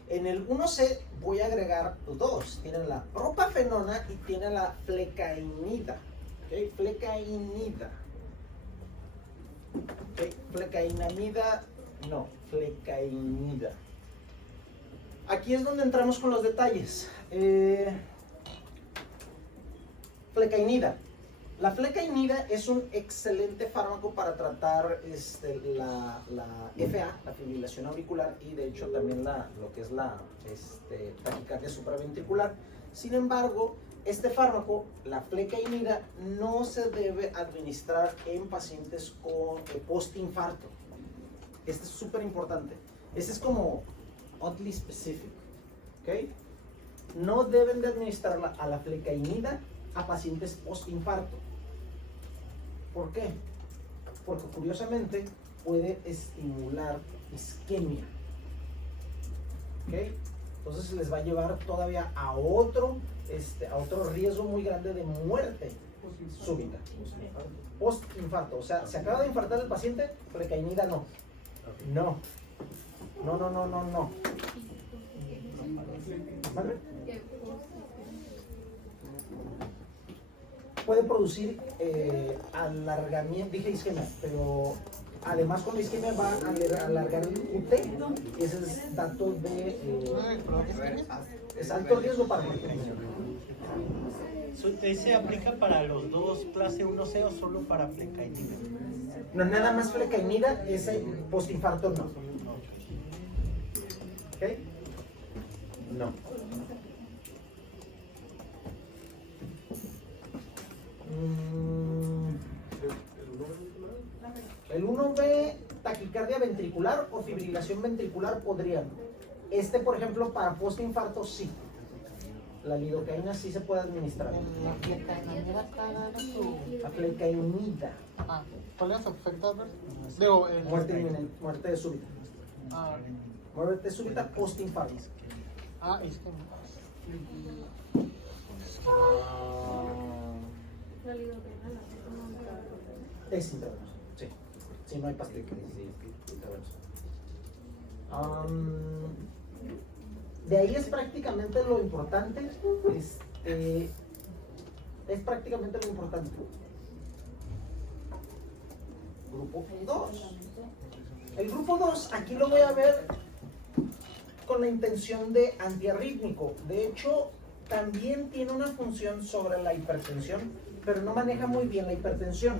En el 1C voy a agregar dos. Tienen la propafenona y tienen la flecainida. ¿Ok? Flecainida. ¿Ok? Flecainamida, no, flecainida. Aquí es donde entramos con los detalles. Flecainida. La flecainida es un excelente fármaco para tratar la FA, la fibrilación auricular, y de hecho también lo que es la taquicardia supraventricular. Sin embargo, este fármaco, la flecainida, no se debe administrar en pacientes con postinfarto. Este es súper importante. Este es como oddly specific. ¿Okay? No deben de administrarla a la flecainida a pacientes postinfarto. ¿Por qué? Porque curiosamente puede estimular isquemia. ¿Ok? Entonces les va a llevar todavía a otro riesgo muy grande de muerte súbita. Postinfarto. O sea, se acaba de infartar el paciente, flecainida no. No. ¿Vale? Puede producir alargamiento, dije isquemia, pero además con la isquemia va a alargar el QT, y ese es dato de es alto riesgo para morir. ¿Ese aplica para los dos clase 1C o solo para flecainida? No, nada más flecainida, ese postinfarto no. ¿Ok? No. El 1B, taquicardia ventricular o fibrilación ventricular podrían. Por ejemplo, para postinfarto sí. La lidocaína sí se puede administrar. La flecainamida cada La flecainida. Ah, ¿cuáles afecta? Digo, el... Muerte inminente, muerte súbita. Ah, Muerte súbita postinfarto. es que... La lidocaína la hace como Es intravenoso, sí. Sí, no hay pastilla. Sí, intravenoso. De ahí es prácticamente lo importante. Es prácticamente lo importante. Grupo 2. El grupo 2, aquí lo voy a ver con la intención de antiarrítmico. De hecho, también tiene una función sobre la hipertensión, pero no maneja muy bien la hipertensión,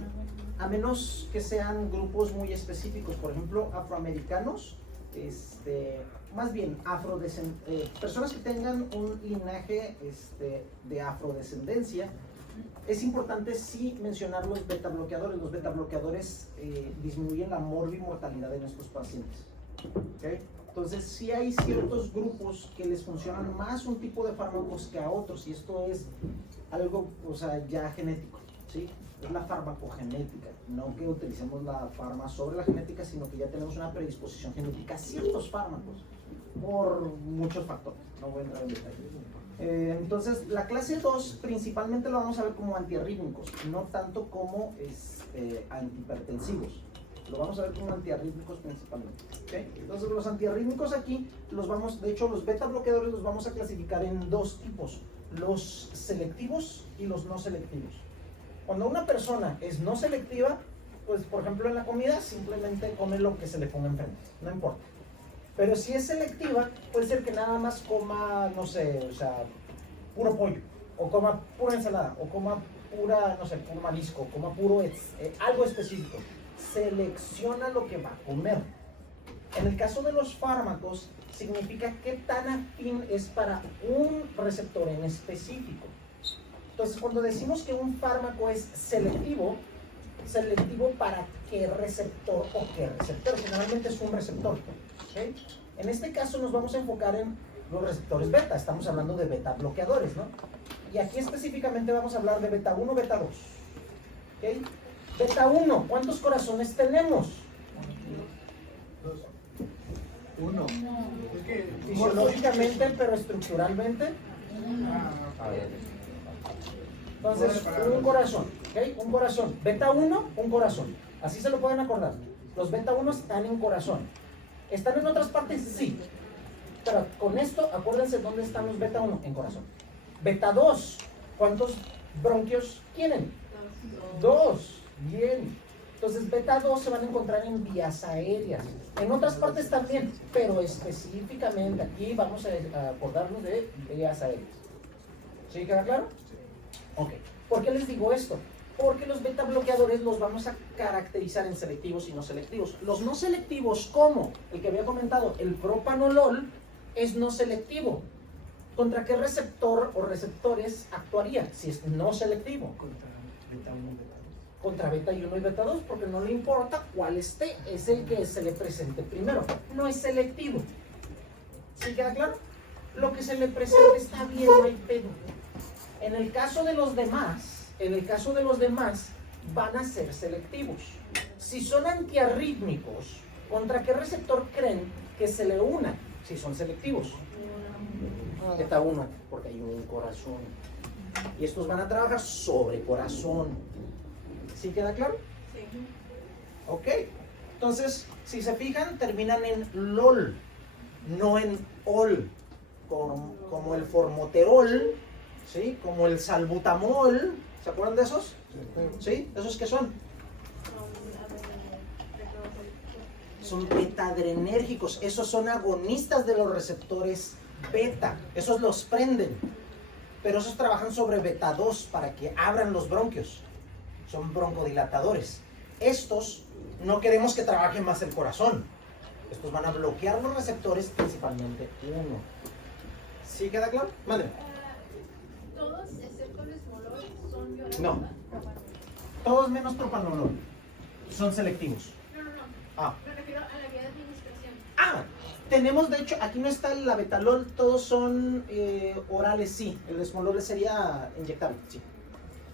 a menos que sean grupos muy específicos, por ejemplo, afroamericanos, más bien personas que tengan un linaje de afrodescendencia. Es importante sí mencionar los beta bloqueadores. Los beta bloqueadores disminuyen la morbimortalidad en estos pacientes. ¿Okay? Entonces sí hay ciertos grupos que les funcionan más un tipo de fármacos que a otros, y esto es algo, ya genético, ¿sí? Es la farmacogenética, no que utilicemos la farma sobre la genética, sino que ya tenemos una predisposición genética a ciertos fármacos por muchos factores, no voy a entrar en detalle. Entonces la clase 2 principalmente lo vamos a ver como antiarrítmicos, no tanto como antihipertensivos. Lo vamos a ver como antiarrítmicos principalmente. ¿Okay? Entonces los antiarrítmicos aquí, de hecho los beta bloqueadores los vamos a clasificar en dos tipos, los selectivos y los no selectivos. Cuando una persona es no selectiva, pues por ejemplo en la comida simplemente come lo que se le ponga enfrente, no importa. Pero si es selectiva, puede ser que nada más coma, no sé, puro pollo, o coma pura ensalada, o coma pura, no sé, puro marisco, o coma puro algo específico. Selecciona lo que va a comer. En el caso de los fármacos, significa qué tan afín es para un receptor en específico. Entonces, cuando decimos que un fármaco es selectivo para qué receptor o qué receptor, generalmente es un receptor. ¿Okay? En este caso nos vamos a enfocar en los receptores beta, estamos hablando de beta bloqueadores, ¿no? Y aquí específicamente vamos a hablar de beta 1, beta 2. ¿Okay? Beta 1, ¿cuántos corazones tenemos? 1. Fisiológicamente, pero estructuralmente. Entonces, un corazón, ¿ok? Un corazón. Beta 1, un corazón. Así se lo pueden acordar. Los beta 1 están en corazón. ¿Están en otras partes? Sí. Pero con esto, acuérdense dónde están los beta 1, en corazón. Beta 2, ¿cuántos bronquios tienen? 2. Bien. Entonces, beta 2 se van a encontrar en vías aéreas. En otras partes también, pero específicamente aquí vamos a acordarnos de vías aéreas. ¿Sí queda claro? Ok. ¿Por qué les digo esto? Porque los beta bloqueadores los vamos a caracterizar en selectivos y no selectivos. Los no selectivos, ¿cómo? El que había comentado, el propanolol es no selectivo. ¿Contra qué receptor o receptores actuaría si es no selectivo? Contra beta 1 y beta 2, porque no le importa cuál esté, es el que se le presente primero. No es selectivo. ¿Sí queda claro? Lo que se le presente está bien, no hay pedo. En el caso de los demás, van a ser selectivos. Si son antiarrítmicos, ¿contra qué receptor creen que se le una si son selectivos? Beta 1, porque hay un corazón. Y estos van a trabajar sobre corazón. ¿Sí queda claro? Sí. Ok. Entonces, si se fijan, terminan en LOL, no en OL, como el formoterol, ¿sí? Como el salbutamol. ¿Se acuerdan de esos? ¿Sí? ¿Esos qué son? Son beta-adrenérgicos. Esos son agonistas de los receptores beta. Esos los prenden. pero esos trabajan sobre beta 2 para que abran los bronquios. Son broncodilatadores. Estos no queremos que trabaje más el corazón. Estos van a bloquear los receptores, principalmente uno. ¿Sí queda claro? Madre. Todos, excepto el esmolol, son violadores. No. Todos menos propanolol. Son selectivos. No. Ah. Me refiero a la vía de administración. Ah, tenemos, de hecho, aquí no está el labetalol, todos son orales, sí. El esmolol sería inyectable, sí.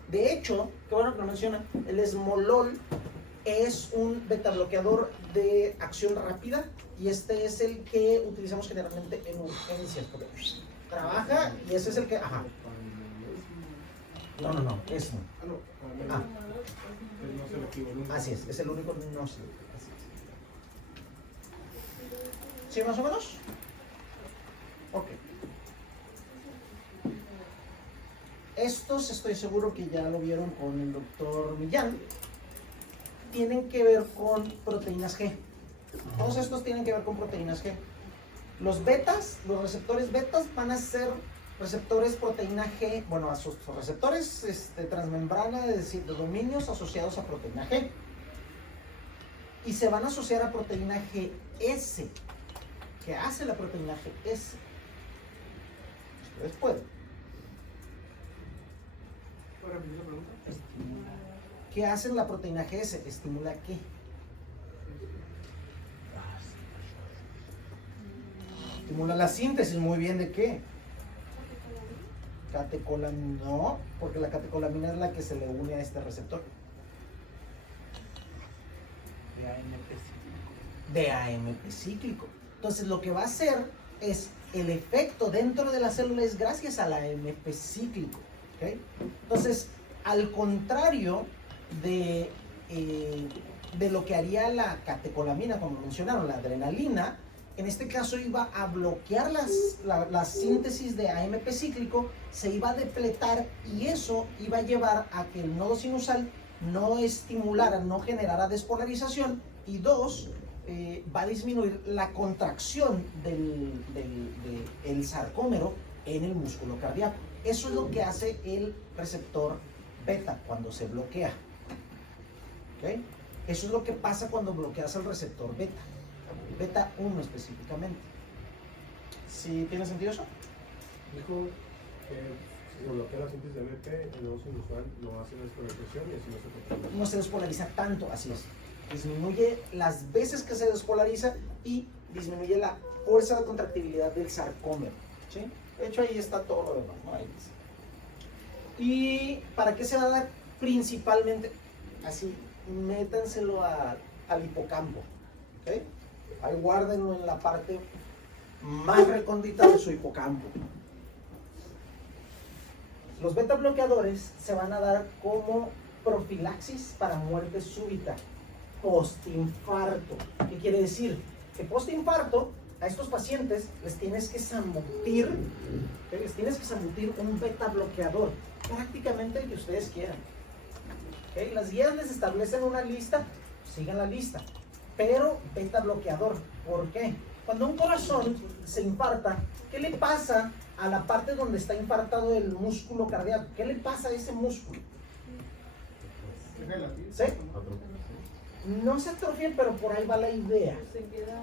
De hecho, qué bueno que lo menciona, el esmolol es un beta bloqueador de acción rápida y este es el que utilizamos generalmente en urgencias, porque trabaja y ese es el que, ajá. No, es no. Ah. Es no selectivo, ¿no? Así es el único no selectivo. Así es. ¿Sí, más o menos? Ok. Estos estoy seguro que ya lo vieron con el doctor Millán. Tienen que ver con proteínas G. Todos estos tienen que ver con proteínas G. Los betas, los receptores betas van a ser receptores proteína G, bueno, a sus receptores transmembrana de dominios asociados a proteína G. Y se van a asociar a proteína GS. ¿Qué hace la proteína GS? Ustedes pueden. ¿Puedo repetir la pregunta? ¿Qué hace la proteína GS? ¿Estimula qué? Estimula la síntesis, muy bien, ¿de qué? Catecolamina, no, porque la catecolamina es la que se le une a este receptor. De AMP cíclico. Entonces lo que va a hacer es el efecto dentro de la célula es gracias al AMP cíclico. ¿Okay? Entonces, al contrario de lo que haría la catecolamina, como mencionaron, la adrenalina, en este caso iba a bloquear la síntesis de AMP cíclico, se iba a depletar y eso iba a llevar a que el nodo sinusal no estimulara, no generara despolarización y dos, va a disminuir la contracción del sarcómero en el músculo cardíaco. Eso es lo que hace el receptor beta cuando se bloquea. ¿Okay? Eso es lo que pasa cuando bloqueas el receptor beta. Beta 1 específicamente. ¿Sí tiene sentido eso? Dijo que si se bloquea la síntesis de AMP, el nodo sinusal no hace despolarización y así no se controla. No se despolariza tanto, así es. Disminuye las veces que se despolariza y disminuye la fuerza de contractibilidad del sarcómero. ¿Sí? De hecho, ahí está todo lo demás, ¿no? Ahí dice. ¿Y para qué se va a dar? Principalmente, así, métanselo al hipocampo. ¿Okay? Ahí guárdenlo en la parte más recóndita de su hipocampo. Los beta bloqueadores se van a dar como profilaxis para muerte súbita, postinfarto. ¿Qué quiere decir? Que postinfarto a estos pacientes les tienes que zambutir, ¿okay? Les tienes que zambutir un beta bloqueador, prácticamente el que ustedes quieran. ¿Okay? Las guías les establecen una lista, sigan la lista, pero beta bloqueador. ¿Por qué? Cuando un corazón se infarta, ¿qué le pasa a la parte donde está infartado el músculo cardíaco? ¿Qué le pasa a ese músculo? ¿Sí? No se atrofia, pero por ahí va la idea. Se queda.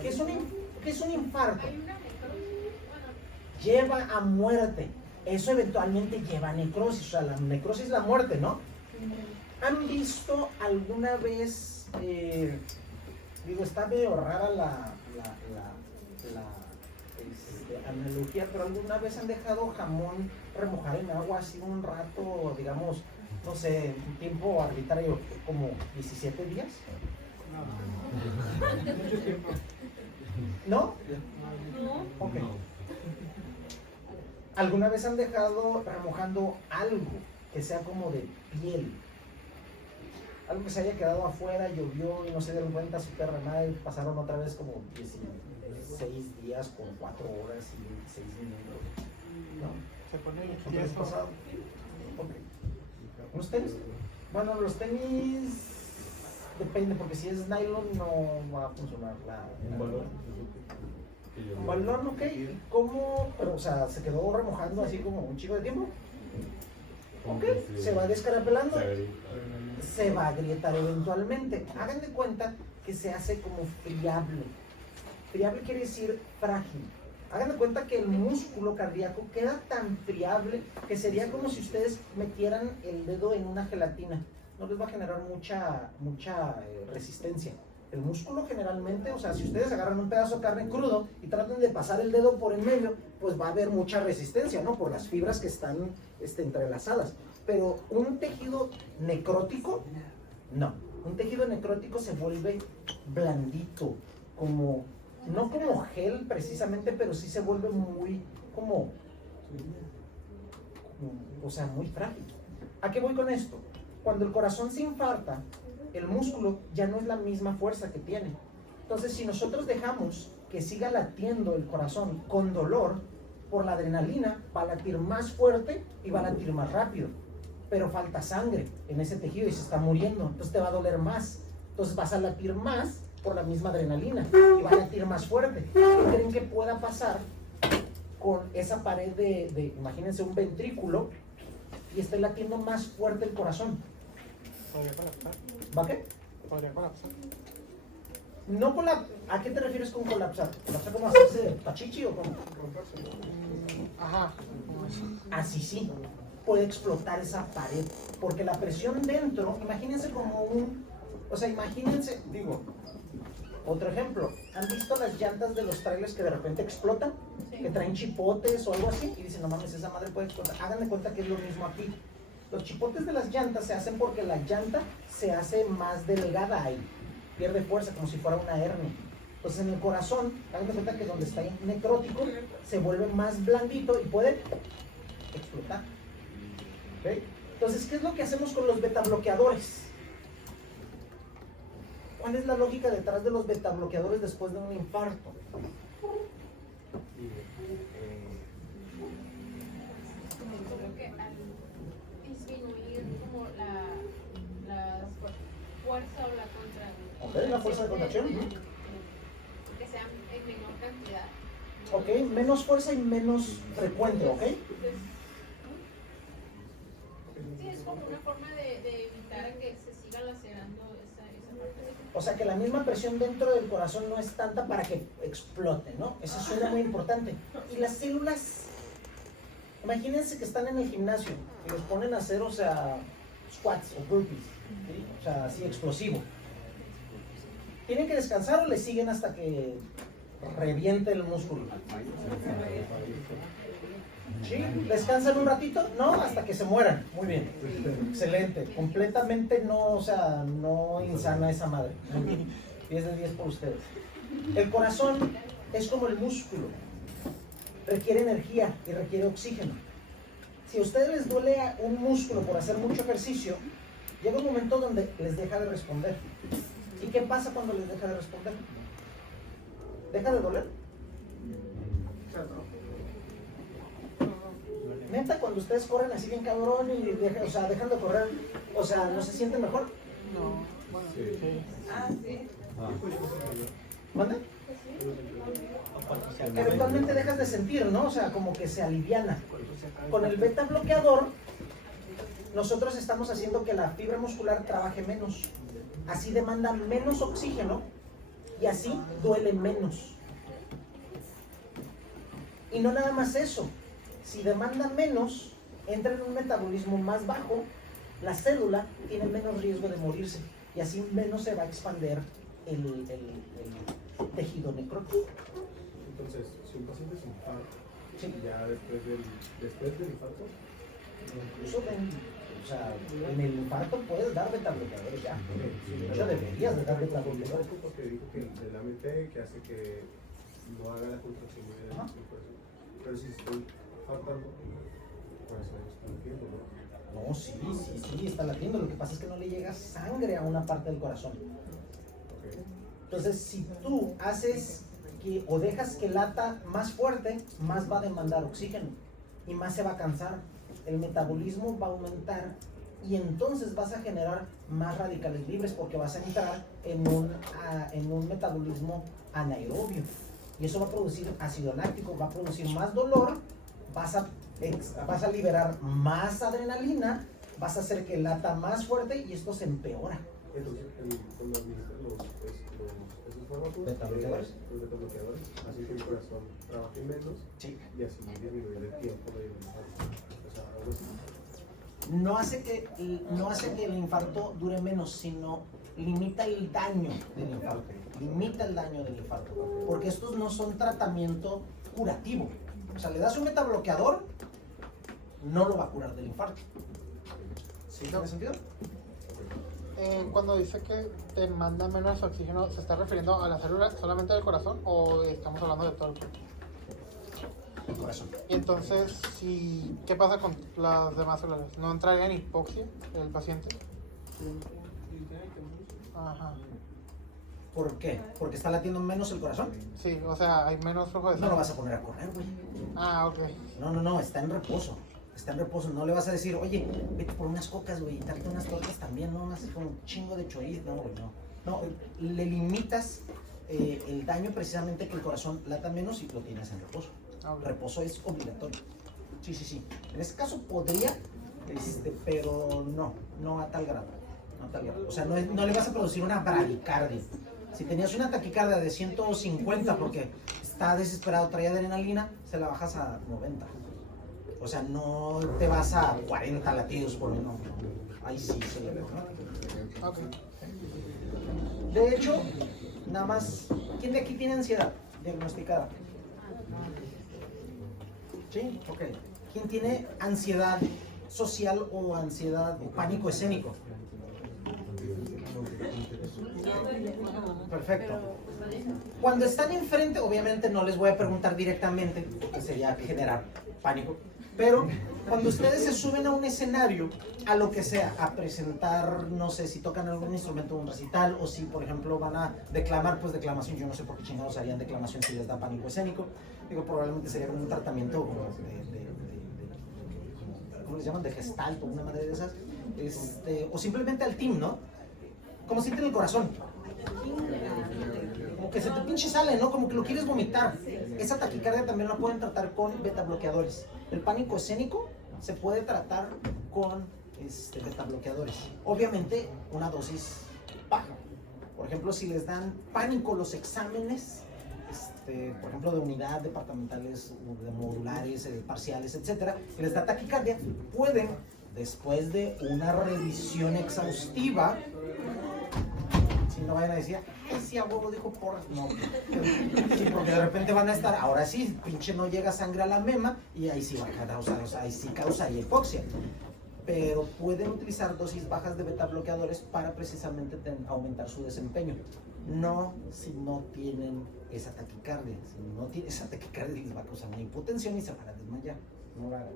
¿Qué es un infarto? Hay una necrosis. Bueno, Lleva a muerte. Eso eventualmente lleva a necrosis. O sea, la necrosis es la muerte, ¿no? ¿Han visto alguna vez, digo, está medio rara la analogía, pero alguna vez han dejado jamón remojar en agua así un rato, digamos, no sé, un tiempo arbitrario, como 17 días? ¿No? no. Ok. ¿Alguna vez han dejado remojando algo que sea como de piel? Algo que se haya quedado afuera, llovió y no se dieron cuenta, súper mal, pasaron otra vez como 16 días con 4 horas y 6 minutos. ¿No? Se pone ¿Otra vez pasado? Ok. ¿Los tenis? Bueno, los tenis depende, porque si es nylon no va a funcionar Un valor. Un balón, ok. ¿Y cómo? Pero, o sea, se quedó remojando así como un chico de tiempo. Ok, se va descarapelando, se va a agrietar eventualmente. Hagan de cuenta que se hace como friable. Friable quiere decir frágil. Hagan de cuenta que el músculo cardíaco queda tan friable que sería como si ustedes metieran el dedo en una gelatina. No les va a generar mucha resistencia. El músculo generalmente, o sea, si ustedes agarran un pedazo de carne crudo y tratan de pasar el dedo por en medio, pues va a haber mucha resistencia, ¿no? Por las fibras que están entrelazadas. Pero un tejido necrótico, no. Un tejido necrótico se vuelve blandito, como, no como gel precisamente, pero sí se vuelve muy, o sea, muy frágil. ¿A qué voy con esto? Cuando el corazón se infarta, el músculo ya no es la misma fuerza que tiene. Entonces, si nosotros dejamos que siga latiendo el corazón con dolor, por la adrenalina va a latir más fuerte y va a latir más rápido. Pero falta sangre en ese tejido y se está muriendo, entonces te va a doler más. Entonces vas a latir más por la misma adrenalina y va a latir más fuerte. ¿Qué creen que pueda pasar con esa pared de imagínense un ventrículo y esté latiendo más fuerte el corazón? Podría colapsar. ¿Va qué? Podría colapsar. No ¿a qué te refieres con colapsar? ¿Colapsar como hacerse pachichi o como? Ajá. Como eso. Así sí, puede explotar esa pared, porque la presión dentro, imagínense como imagínense, otro ejemplo, ¿han visto las llantas de los trailers que de repente explotan? Sí. Que traen chipotes o algo así, y dicen, no mames, esa madre puede explotar. Hagan de cuenta que es lo mismo aquí. Los chipotes de las llantas se hacen porque la llanta se hace más delgada ahí, pierde fuerza como si fuera una hernia. Entonces en el corazón, hagan de cuenta que donde está necrótico, se vuelve más blandito y puede explotar. ¿Okay? Entonces, ¿qué es lo que hacemos con los betabloqueadores? ¿Cuál es la lógica detrás de los betabloqueadores después de un infarto? Creo que al disminuir como la fuerza o la contracción. Ok, la fuerza de contracción. Que sean en menor cantidad. Ok, menos fuerza y menos frecuente, ¿ok? Entonces, sí, es como una forma de evitar que se siga lacerando esa parte. O sea, que la misma presión dentro del corazón no es tanta para que explote, ¿no? Eso suena muy importante. Y las células, imagínense que están en el gimnasio y los ponen a hacer, o sea, squats o burpees, ¿sí? O sea, así explosivo. ¿Tienen que descansar o le siguen hasta que reviente el músculo? ¿Sí? ¿Descansan un ratito? No, hasta que se mueran. Muy bien. Excelente. Completamente no insana esa madre. Muy bien. 10 de 10 por ustedes. El corazón es como el músculo. Requiere energía y requiere oxígeno. Si a ustedes les duele un músculo por hacer mucho ejercicio, llega un momento donde les deja de responder. ¿Y qué pasa cuando les deja de responder? ¿Deja de doler? Neta, cuando ustedes corren así bien cabrón y dejan de correr, ¿no se sienten mejor? No, bueno, Sí. sí. Ah, sí. ¿Mande? Eventualmente dejas de sentir, ¿no? O sea, como que se aliviana. Con el beta bloqueador, nosotros estamos haciendo que la fibra muscular trabaje menos. Así demanda menos oxígeno y así duele menos. Y no nada más eso. Si demanda menos, entra en un metabolismo más bajo, la célula tiene menos riesgo de morirse y así menos se va a expandir el tejido necrótico. Entonces, si un paciente se infarta, Sí. ya después del infarto, Incluso en el infarto puedes dar betabloqueadores ya. De hecho, deberías de dar betabloqueadores. porque dijo que el AMP que hace que no haga la contracción muy bien, Ajá. pero si estoy faltando, pues está latiendo, ¿no? No, sí, está latiendo. Lo que pasa es que no le llega sangre a una parte del corazón. Ok. Entonces, si tú haces o dejas que lata más fuerte, más va a demandar oxígeno y más se va a cansar. El metabolismo va a aumentar y entonces vas a generar más radicales libres porque vas a entrar en un metabolismo anaerobio. y eso va a producir ácido láctico, va a producir más dolor, vas a liberar más adrenalina, vas a hacer que lata más fuerte y esto se empeora. Entonces, cuando administras esos fármacos, Betabloqueadores. los betabloqueadores, así que el corazón trabaje menos Sí. y así disminuir el tiempo de infarto. O sea, algo así. No hace que el infarto dure menos, sino limita el daño del infarto. Limita el daño del infarto. Porque estos no son tratamiento curativo. O sea, le das un betabloqueador, no lo va a curar del infarto. ¿Sí tiene sentido? Cuando dice que te manda menos oxígeno, ¿se está refiriendo a la célula solamente del corazón o estamos hablando de todo el cuerpo? El corazón. Y entonces, ¿qué pasa con las demás células? ¿No entraría en hipoxia el paciente? Ajá. ¿Por qué? ¿Porque está latiendo menos el corazón? Sí, o sea, hay menos flujo de No sangre. lo vas a poner a correr, güey. Ah, ok. No, está en reposo. Está en reposo. No le vas a decir, oye, vete por unas cocas, güey, y tráete unas tortas también, ¿no? Unas con un chingo de chorizo. No, güey, no. No, le limitas el daño precisamente que el corazón lata menos y lo tienes en reposo. Ok. Reposo es obligatorio. Sí. En este caso podría, pero no a tal grado. No a tal grado. O sea, no le vas a producir una bradicardia. Si tenías una taquicardia de 150 porque está desesperado, traía adrenalina, se la bajas a 90. O sea, no te vas a 40 latidos por minuto. Ahí sí se le ve, ¿no? Ok. De hecho, nada más, ¿quién de aquí tiene ansiedad diagnosticada? Sí, ok. ¿Quién tiene ansiedad social o ansiedad o pánico escénico? Perfecto. Cuando están enfrente, obviamente no les voy a preguntar directamente, porque sería generar pánico, pero cuando ustedes se suben a un escenario, a lo que sea, a presentar, no sé, si tocan algún instrumento de un recital, o si, por ejemplo, van a declamar, pues declamación, yo no sé por qué chingados harían declamación si les da pánico escénico, digo, probablemente sería como un tratamiento como ¿cómo les llaman? De gestalt o una madre de esas, o simplemente al team, ¿no? Como sienten el corazón. Como que se te pinche sale, ¿no? Como que lo quieres vomitar. Esa taquicardia también la pueden tratar con betabloqueadores. El pánico escénico se puede tratar con betabloqueadores. Obviamente, una dosis baja. Por ejemplo, si les dan pánico los exámenes, por ejemplo, de unidad, departamentales, de modulares, parciales, etcétera, y les da taquicardia, pueden, después de una revisión exhaustiva, si no vayan a decir, ay, sí, a huevo dijo por... No, sí, porque de repente van a estar, ahora sí, pinche no llega sangre a la mema, y ahí sí va a causar, o sea, ahí sí causa hipoxia. Pero pueden utilizar dosis bajas de betabloqueadores para precisamente aumentar su desempeño. No si no tienen esa taquicardia. Si no tienen esa taquicardia, les va a causar una hipotensión y se van a desmayar. No la hagan.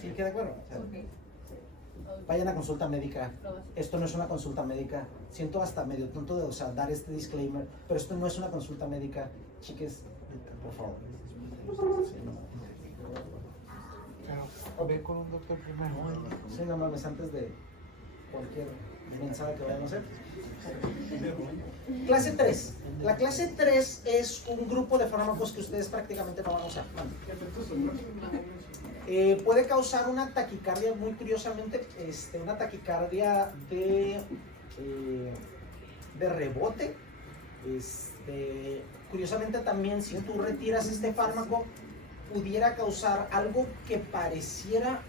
¿Sí queda claro? O sea, vayan a consulta médica. Esto no es una consulta médica. Siento hasta medio tonto de dar este disclaimer, pero esto no es una consulta médica. Chiques, por favor. Sí, no. Ve con un doctor primero. Sí, no mames, antes de cualquier mensaje que vayan a hacer. Clase 3. La clase 3 es un grupo de fármacos que ustedes prácticamente no van a usar. Puede causar una taquicardia, muy curiosamente, una taquicardia de rebote. Curiosamente también, si tú retiras este fármaco, pudiera causar algo que pareciera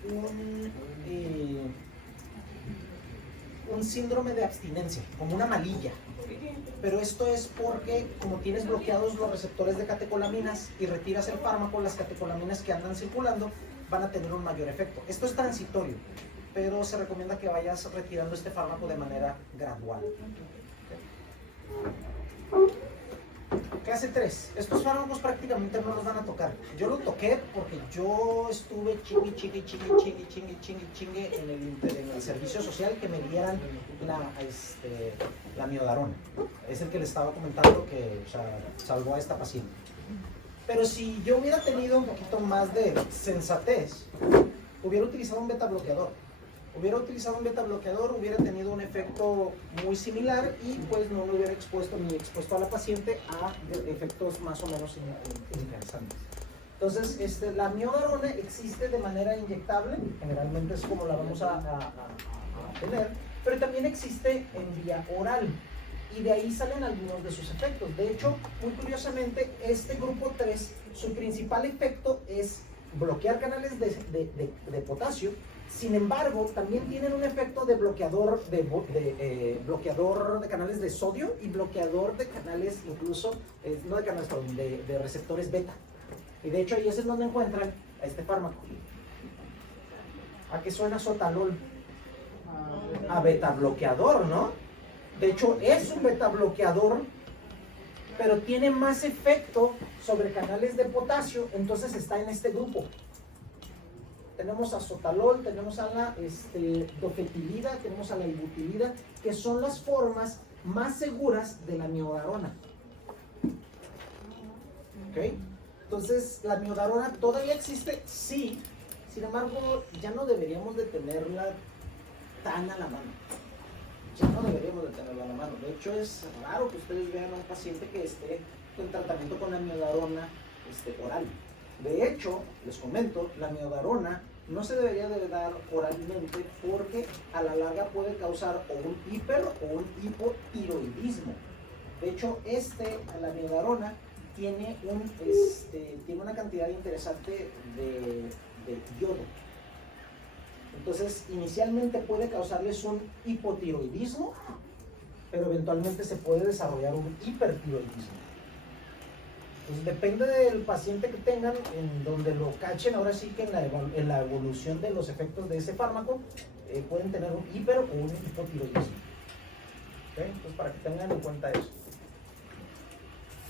un síndrome de abstinencia, como una malilla. Pero esto es porque, como tienes bloqueados los receptores de catecolaminas y retiras el fármaco, las catecolaminas que andan circulando van a tener un mayor efecto. Esto es transitorio, pero se recomienda que vayas retirando este fármaco de manera gradual. Clase 3. Estos fármacos prácticamente no los van a tocar. Yo lo toqué porque yo estuve chingue en el servicio social que me dieran la miodarona. Es el que les estaba comentando que salvó a esta paciente. Pero si yo hubiera tenido un poquito más de sensatez, hubiera utilizado un beta bloqueador. hubiera utilizado un beta bloqueador, hubiera tenido un efecto muy similar y pues no lo hubiera expuesto ni expuesto a la paciente a efectos más o menos interesantes. Entonces, la amiodarona existe de manera inyectable, generalmente es como la vamos a tener, pero también existe en vía oral. Y de ahí salen algunos de sus efectos. De hecho, muy curiosamente, este grupo 3, su principal efecto es bloquear canales de potasio. Sin embargo, también tienen un efecto de bloqueador bloqueador de canales de sodio y bloqueador de canales, incluso, no de canales, perdón, de receptores beta. Y de hecho, ahí es en donde encuentran a este fármaco. ¿A qué suena sotalol? A beta bloqueador, ¿no? De hecho, es un beta bloqueador, pero tiene más efecto sobre canales de potasio, entonces está en este grupo. Tenemos a sotalol, tenemos a la dofetilida, tenemos a la ibutilida, que son las formas más seguras de la amiodarona. ¿Ok? Entonces, ¿la amiodarona todavía existe? Sí. Sin embargo, ya no deberíamos de tenerla tan a la mano. Ya no deberíamos de tenerla a la mano. De hecho, es raro que ustedes vean a un paciente que esté en tratamiento con amiodarona oral. De hecho, les comento, la amiodarona no se debería de dar oralmente porque a la larga puede causar o un hiper o un hipotiroidismo. De hecho, la amiodarona tiene una cantidad interesante de yodo. Entonces, inicialmente puede causarles un hipotiroidismo, pero eventualmente se puede desarrollar un hipertiroidismo. Entonces, depende del paciente que tengan, en donde lo cachen, ahora sí que en la evolución de los efectos de ese fármaco, pueden tener un hiper o un hipotiroidismo. ¿Okay? Entonces, para que tengan en cuenta eso.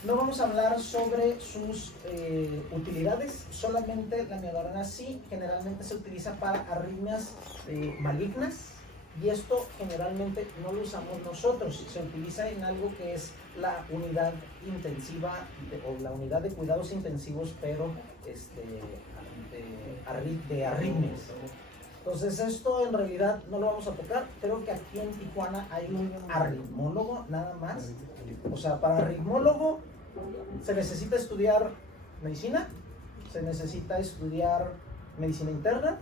No vamos a hablar sobre sus utilidades, solamente la amiodarona sí, generalmente se utiliza para arritmias malignas y esto generalmente no lo usamos nosotros, se utiliza en algo que es la unidad intensiva o la unidad de cuidados intensivos, pero de arritmias. Entonces esto en realidad no lo vamos a tocar, creo que aquí en Tijuana hay un arritmólogo nada más, o sea, para arritmólogo se necesita estudiar medicina, se necesita estudiar medicina interna,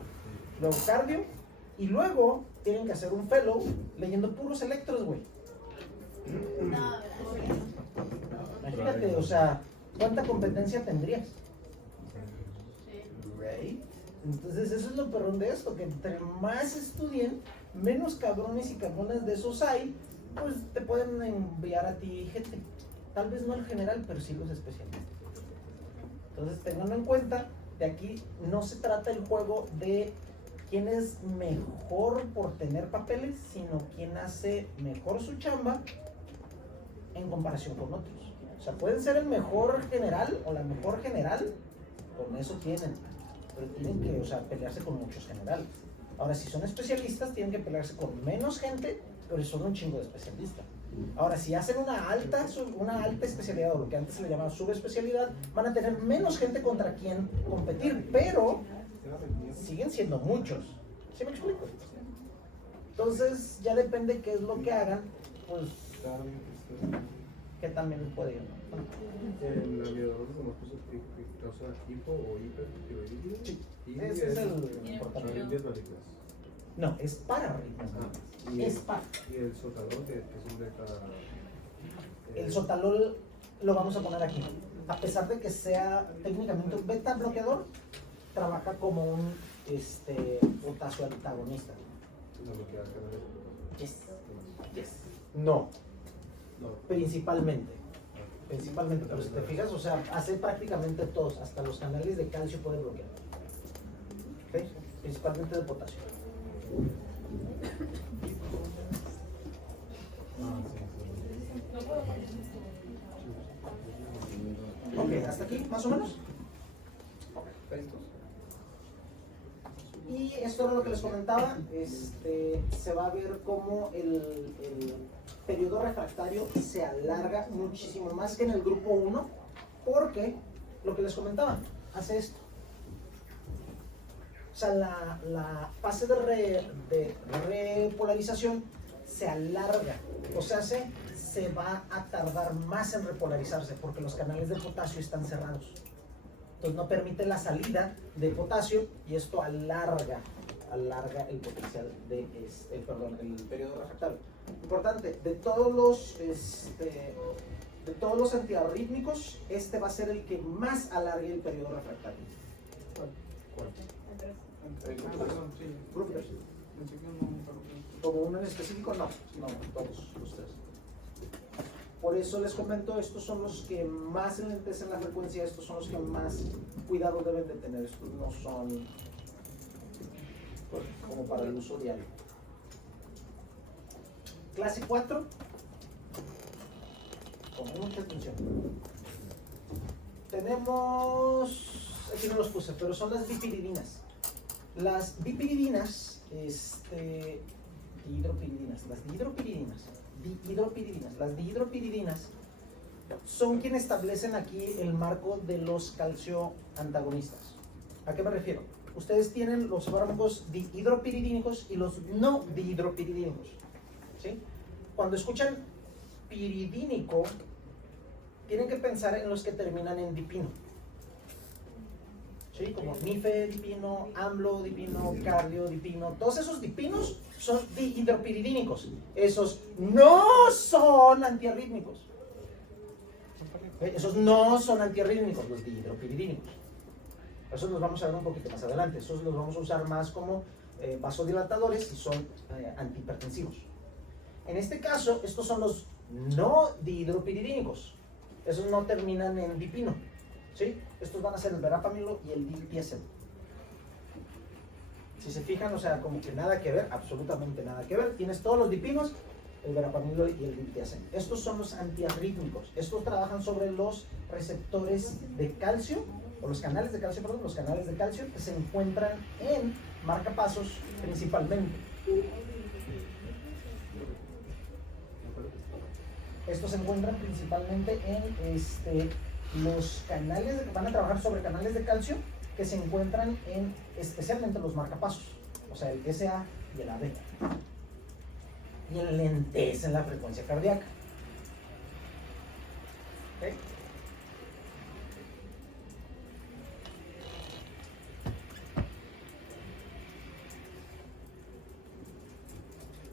luego cardio, y luego tienen que hacer un fellow leyendo puros electros, güey. Imagínate, o sea, ¿cuánta competencia tendrías? Right? Entonces eso es lo perrón de esto, que entre más estudien, menos cabrones y cabrones de esos hay, pues te pueden enviar a ti gente. Tal vez no el general, pero sí los especialistas. Entonces, tenganlo en cuenta, de aquí no se trata el juego de quién es mejor por tener papeles, sino quién hace mejor su chamba en comparación con otros. O sea, pueden ser el mejor general o la mejor general, con eso tienen, pero tienen que, pelearse con muchos generales. Ahora, si son especialistas, tienen que pelearse con menos gente, pero son un chingo de especialistas. Ahora, si hacen una alta especialidad, o lo que antes se le llamaba subespecialidad, van a tener menos gente contra quien competir, pero siguen siendo muchos. ¿Sí me explico? Entonces, ya depende qué es lo que hagan, pues, que también puede ir. En la amiodarona se causa hipo o hipertiroidismo. Sí, y ese es el importante. arritmias malignas. No, es para arritmias malignas. Es para. Y el sotalol, que es un beta. El sotalol lo vamos a poner aquí. A pesar de que sea técnicamente un beta bloqueador, trabaja como un potasio antagonista. No bloquea canales. Yes. No. Principalmente, pero si te fijas, hace prácticamente todos, hasta los canales de calcio puede bloquear. ¿Okay? Principalmente de potasio. Ok, hasta aquí, más o menos. Y esto era lo que les comentaba, se va a ver cómo el periodo refractario se alarga muchísimo más que en el grupo 1, porque lo que les comentaba, hace esto. sea, la fase de repolarización se alarga, o sea, se va a tardar más en repolarizarse porque los canales de potasio están cerrados. Entonces no permite la salida de potasio y esto alarga el potencial de el periodo refractario. Importante, de todos los antiarrítmicos, este va a ser el que más alargue el periodo refractario. Como uno en específico, no, todos los tres. Por eso les comento, estos son los que más enlentecen la frecuencia, estos son los que más cuidado deben de tener, estos no son como para el uso diario. Clase 4, con mucha atención. Tenemos, aquí no los puse, pero son las dipiridinas. Las dipiridinas, las dihidropiridinas son quienes establecen aquí el marco de los calcio antagonistas. ¿A qué me refiero? Ustedes tienen los fármacos dihidropiridínicos y los no dihidropiridínicos, ¿sí? Cuando escuchan piridínico, tienen que pensar en los que terminan en dipino, ¿sí? Como nifedipino, amlodipino, cardiodipino. Todos esos dipinos son dihidropiridínicos. Esos no son antiarrítmicos. Esos no son antiarrítmicos, los dihidropiridínicos. Esos los vamos a ver un poquito más adelante. Esos los vamos a usar más como vasodilatadores y son antihipertensivos. En este caso, estos son los no dihidropiridínicos. Esos no terminan en dipino, ¿sí? Estos van a ser el verapamilo y el diltiazem. Si se fijan, o sea, como que nada que ver, absolutamente nada que ver. Tienes todos los dipinos, el verapamilo y el diltiazem. Estos son los antiarrítmicos. Estos trabajan sobre los receptores de calcio, o los canales de calcio, perdón, los canales de calcio que se encuentran en marcapasos principalmente. Estos se encuentran principalmente en los canales, van a trabajar sobre canales de calcio que se encuentran en especialmente los marcapasos, o sea, el SA y el AB. Y enlentecen la frecuencia cardíaca. ¿Okay?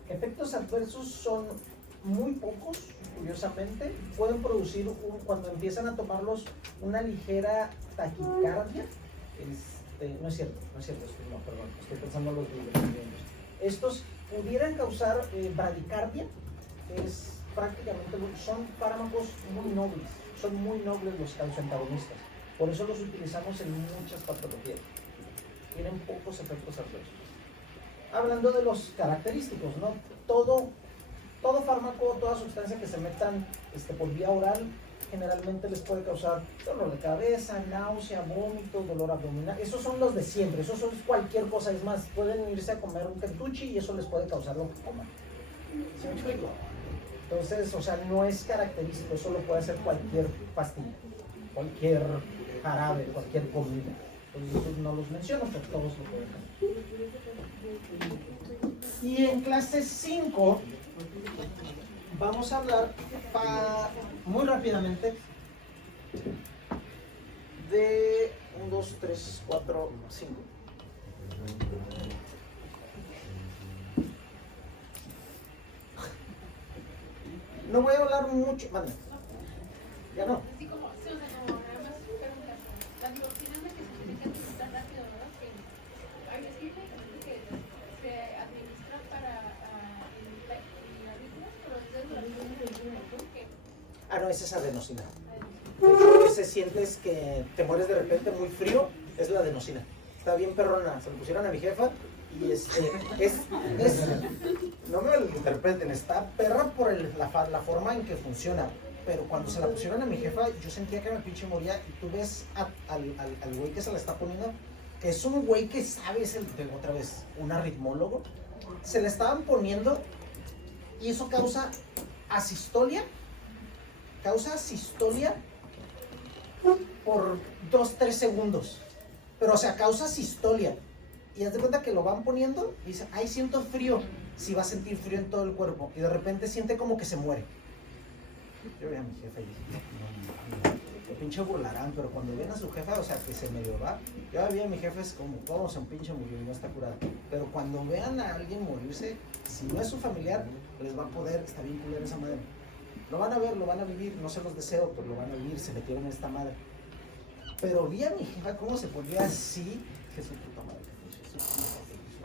Efectos adversos son muy pocos, curiosamente. Pueden producir, cuando empiezan a tomarlos, una ligera taquicardia. No es cierto, no, perdón, estoy pensando en los videos. Estos pudieran causar bradicardia. Son fármacos muy nobles, son muy nobles los calcioantagonistas. Por eso los utilizamos en muchas patologías. Tienen pocos efectos adversos. Hablando de los característicos, ¿no? Todo fármaco, toda sustancia que se metan por vía oral, generalmente les puede causar dolor de cabeza, náusea, vómito, dolor abdominal. Esos son los de siempre, esos son cualquier cosa. Es más, pueden irse a comer un kentucky y eso les puede causar lo que coman. ¿Sí me explico? Entonces, o sea, no es característico, eso lo puede hacer cualquier pastilla, cualquier jarabe, cualquier comida. Entonces, no los menciono, pero todos lo pueden hacer. Y en clase 5 vamos a hablar muy rápidamente de 1, 2, 3, 4, 5. No voy a hablar mucho, vale. Ya no. Así como, sí, o sea, como nada más preguntar, la dioxina es la que se utiliza tan rápido, ¿verdad? Que hay medicamentos que se administran para arritmias, pero es durante No, esa es adenosina. De hecho, ese sientes que te mueres de repente muy frío, es la adenosina. Está bien perrona, se lo pusieron a mi jefa y no me lo interpreten, está perra por la forma en que funciona. Pero cuando se la pusieron a mi jefa, yo sentía que me pinche moría. Y tú ves al güey que se la está poniendo, que es un güey que sabe, otra vez, un arritmólogo. Se la estaban poniendo y eso causa asistolia. Causa sistolia por 2-3 segundos. Pero, o sea, causa sistolia. y haz de cuenta que lo van poniendo y dice, ay, siento frío. Sí, va a sentir frío en todo el cuerpo y de repente siente como que se muere. Yo vi a mi jefe y dije, no, qué pinche burlarán, pero cuando ven a su jefa, o sea, que se medio va, yo vi a mi jefe es como, todo se un pinche murió y no está curado. Pero cuando vean a alguien morirse, si no es su familiar, les va a poder, está bien culera esa madre. Lo van a ver, lo van a vivir, no se los deseo, pero lo van a vivir, se metieron en esta madre. Pero vi a mi jefa cómo se ponía así, que su puta madre,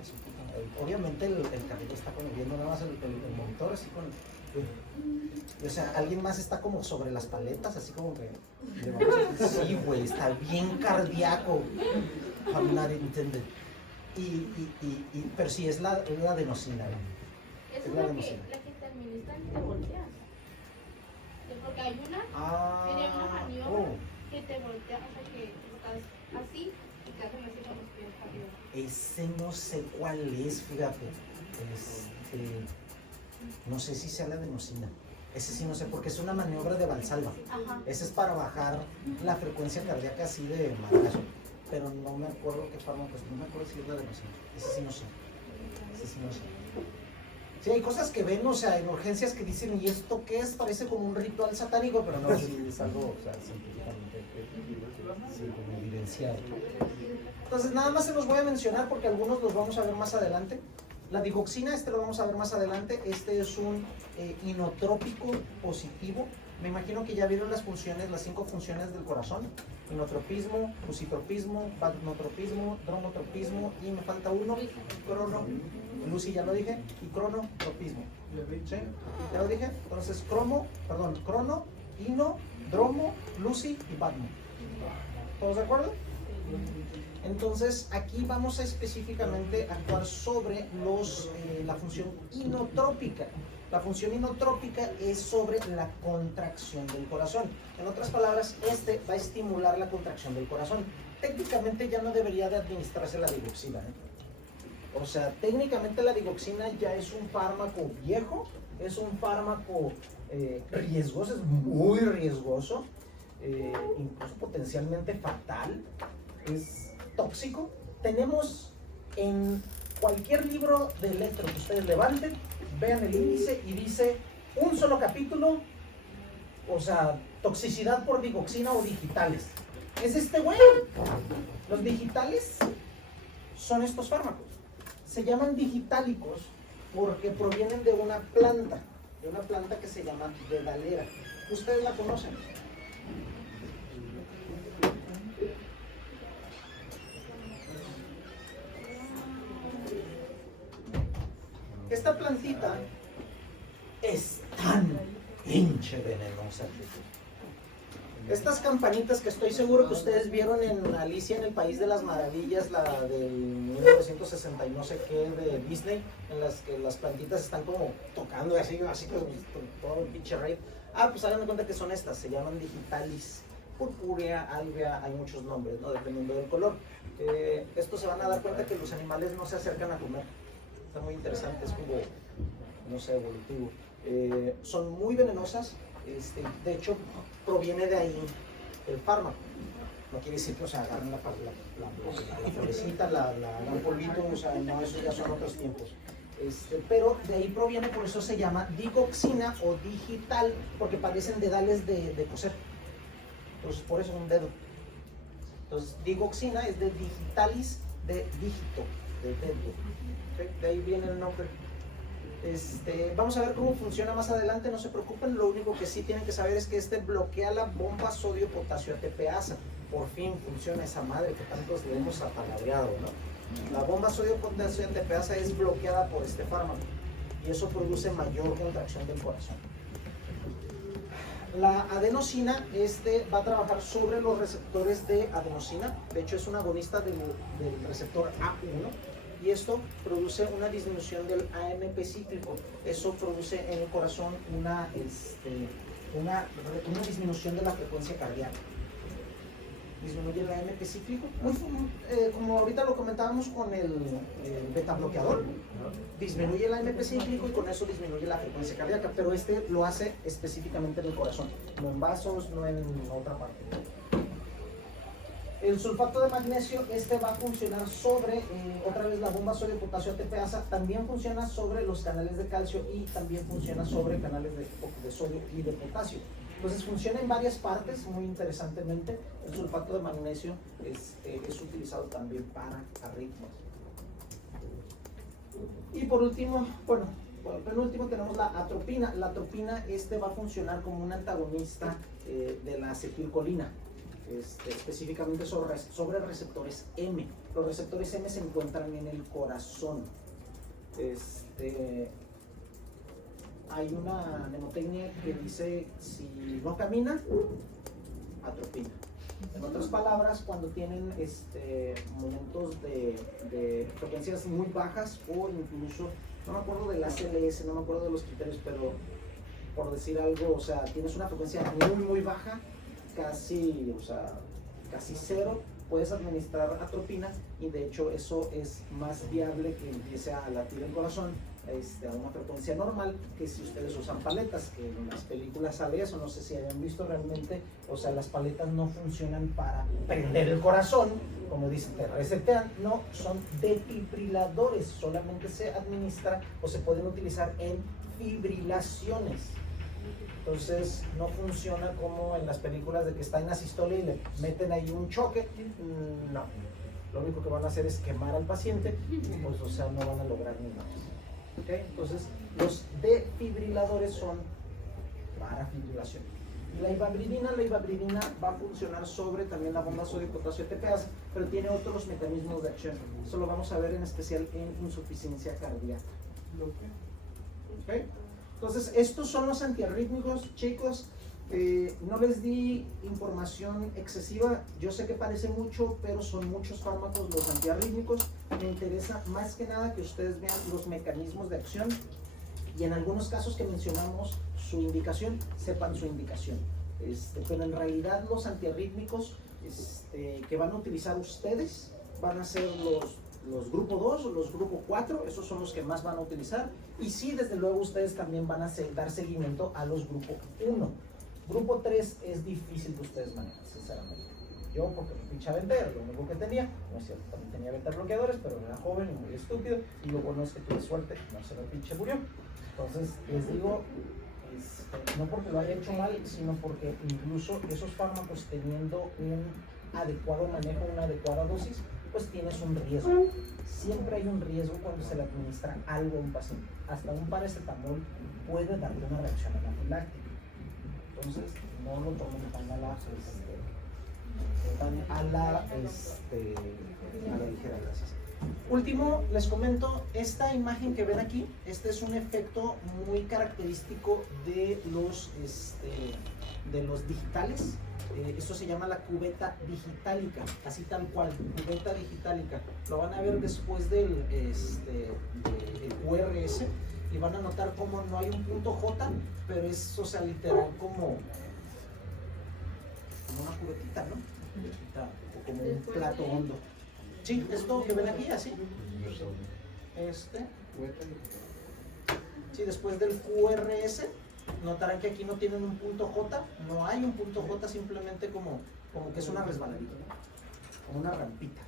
su puta madre. Obviamente el cabello está como viendo nada más el monitor, así con... O sea, alguien más está como sobre las paletas, así como que... Sí, güey, está bien cardíaco. I'm not intended. Pero sí, es la adenosina. Esa es la que te administran y te volteas. Porque hay una, tiene una maniobra que te voltea, o sea que estás así y te hacen así con los pies arriba. Ese no sé cuál es, fíjate. No sé si sea la adenosina. Ese sí no sé, porque es una maniobra de Valsalva. Ajá. Ese es para bajar la frecuencia cardíaca así de maderazo. Pero no me acuerdo qué fármaco es, no me acuerdo si es la adenosina. Ese sí no sé. Ese sí no sé. Sí, hay cosas que ven, o sea, en urgencias que dicen, ¿y esto qué es? Parece como un ritual satánico, pero no, sí, es algo, o sea, científicamente, sí, como evidenciado. Entonces, nada más se los voy a mencionar porque algunos los vamos a ver más adelante. La digoxina, lo vamos a ver más adelante. Este es un inotrópico positivo. Me imagino que ya vieron las funciones, las 5 funciones del corazón. Inotropismo, lucitropismo, bagnotropismo, dromotropismo y me falta uno, Lucy ya lo dije, y cronotropismo. ¿Sí? ¿Ya lo dije? Entonces, crono, ino, dromo, lucy y bagno. ¿Todos de acuerdo? Entonces, aquí vamos a específicamente actuar sobre la función inotrópica. La función inotrópica es sobre la contracción del corazón. En otras palabras, va a estimular la contracción del corazón. Técnicamente ya no debería de administrarse la digoxina, ¿eh? O sea, técnicamente la digoxina ya es un fármaco viejo, es un fármaco riesgoso, es muy riesgoso, incluso potencialmente fatal, es tóxico. Tenemos en cualquier libro de electro que ustedes levanten, vean el índice y dice un solo capítulo, o sea, toxicidad por digoxina o digitales. Es este güey. Los digitales son estos fármacos. Se llaman digitálicos porque provienen de una planta que se llama dedalera. Ustedes la conocen. Esta plantita es tan pinche venenosa. Estas campanitas que estoy seguro que ustedes vieron en Alicia en el País de las Maravillas, la del 1960 y no sé qué de Disney, en las que las plantitas están como tocando así con todo el pinche rey. Pues hagan de cuenta que son estas, se llaman digitalis, purpúrea, albea, hay muchos nombres, ¿no? Dependiendo del color. Estos se van a dar cuenta que los animales no se acercan a comer. Está muy interesante, es como, no sé, evolutivo. Son muy venenosas, de hecho proviene de ahí el fármaco. No quiere decir que, o sea, agarren la florecita, la hagan polvito, o sea, no, eso ya son otros tiempos. Pero de ahí proviene, por eso se llama digoxina o digital, porque parecen dedales de coser. Entonces, por eso es un dedo. Entonces, digoxina es de digitalis, de dígito, de dedo. ¿Okay? De ahí viene el nombre. Vamos a ver cómo funciona más adelante, no se preocupen. Lo único que sí tienen que saber es que bloquea la bomba sodio-potasio ATPasa. Por fin funciona esa madre que tantos le hemos apalabreado, ¿no? La bomba sodio-potasio ATPasa es bloqueada por este fármaco y eso produce mayor contracción del corazón. La adenosina va a trabajar sobre los receptores de adenosina. De hecho, es un agonista del receptor A1. Y esto produce una disminución del AMP cíclico. Eso produce en el corazón una disminución de la frecuencia cardíaca. Disminuye el AMP cíclico. Como ahorita lo comentábamos con el beta bloqueador, disminuye el AMP cíclico y con eso disminuye la frecuencia cardíaca. Pero lo hace específicamente en el corazón, no en vasos, no en otra parte. El sulfato de magnesio, este va a funcionar sobre, otra vez la bomba sodio-potasio ATPasa, también funciona sobre los canales de calcio y también funciona sobre canales de sodio y de potasio. Entonces funciona en varias partes, muy interesantemente. El sulfato de magnesio es utilizado también para arritmias. Y por último, bueno, penúltimo tenemos la atropina. La atropina va a funcionar como un antagonista de la acetilcolina. Específicamente sobre receptores M. Los receptores M se encuentran en el corazón. Hay una mnemotecnia que dice: si no camina, atropina. En otras palabras, cuando tienen momentos de frecuencias muy bajas, o incluso, no me acuerdo del ACLS, no me acuerdo de los criterios, pero por decir algo, o sea, tienes una frecuencia muy baja, casi cero, puedes administrar atropina, y de hecho eso es más viable que empiece a latir el corazón a una frecuencia normal, que si ustedes usan paletas, que en las películas sale eso. No sé si hayan visto realmente, o sea, las paletas no funcionan para prender el corazón, como dice, te resetean, no, son defibriladores, solamente se administra o se pueden utilizar en fibrilaciones. Entonces no funciona como en las películas de que está en asistolia y le meten ahí un choque. No, lo único que van a hacer es quemar al paciente, pues, o sea, no van a lograr ni nada. ¿Okay? Entonces los defibriladores son para fibrilación. La ivabridina va a funcionar sobre también la bomba sodio-potasio ATPasa, pero tiene otros mecanismos de acción. Eso lo vamos a ver en especial en insuficiencia cardíaca. ¿Okay? Entonces, estos son los antiarrítmicos, chicos. No les di información excesiva. Yo sé que parece mucho, pero son muchos fármacos los antiarrítmicos. Me interesa más que nada que ustedes vean los mecanismos de acción, y en algunos casos que mencionamos su indicación, sepan su indicación. Pero en realidad los antiarrítmicos que van a utilizar ustedes van a ser los grupo 2 o los grupo 4, esos son los que más van a utilizar. Y sí, desde luego ustedes también van a dar seguimiento a los grupo 1. Grupo 3 es difícil que ustedes manejen, sinceramente. Yo, porque me pinche a vender, lo único que tenía, no es cierto, también tenía beta bloqueadores, pero era joven y muy estúpido, y lo bueno es que tuve suerte, no se me pinche murió. Entonces, les digo, no porque lo haya hecho mal, sino porque incluso esos fármacos, teniendo un adecuado manejo, una adecuada dosis, pues tienes un riesgo. Siempre hay un riesgo cuando se le administra algo a un paciente. Hasta un paracetamol puede darle una reacción anafiláctica. Entonces, no lo tomen tan a la ligera, gracias. Último, les comento, esta imagen que ven aquí, este es un efecto muy característico de los digitales. Esto se llama la cubeta digitálica, así tal cual, cubeta digitálica. Lo van a ver después del QRS, y van a notar cómo no hay un punto J, pero es, o sea, literal como una cubetita, ¿no? O como un plato hondo. Sí, esto que ven aquí, así. Sí, después del QRS, notarán que aquí no tienen un punto J, no hay un punto J, simplemente como que es una resbaladita, ¿no? Como una rampita.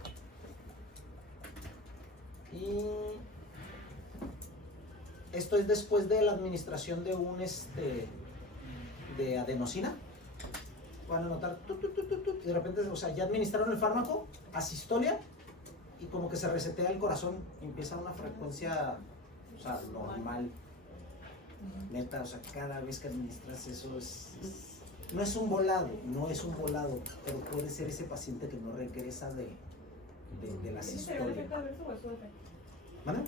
Y esto es después de la administración de un de adenosina. Van a notar, y de repente, o sea, ya administraron el fármaco, asistolia, y como que se resetea el corazón, empieza una frecuencia, o sea, normal. Neta, o sea, cada vez que administras eso no es un volado, pero puede ser ese paciente que no regresa de la asistolia. ¿Pero el efecto adverso o es su efecto? ¿Vale?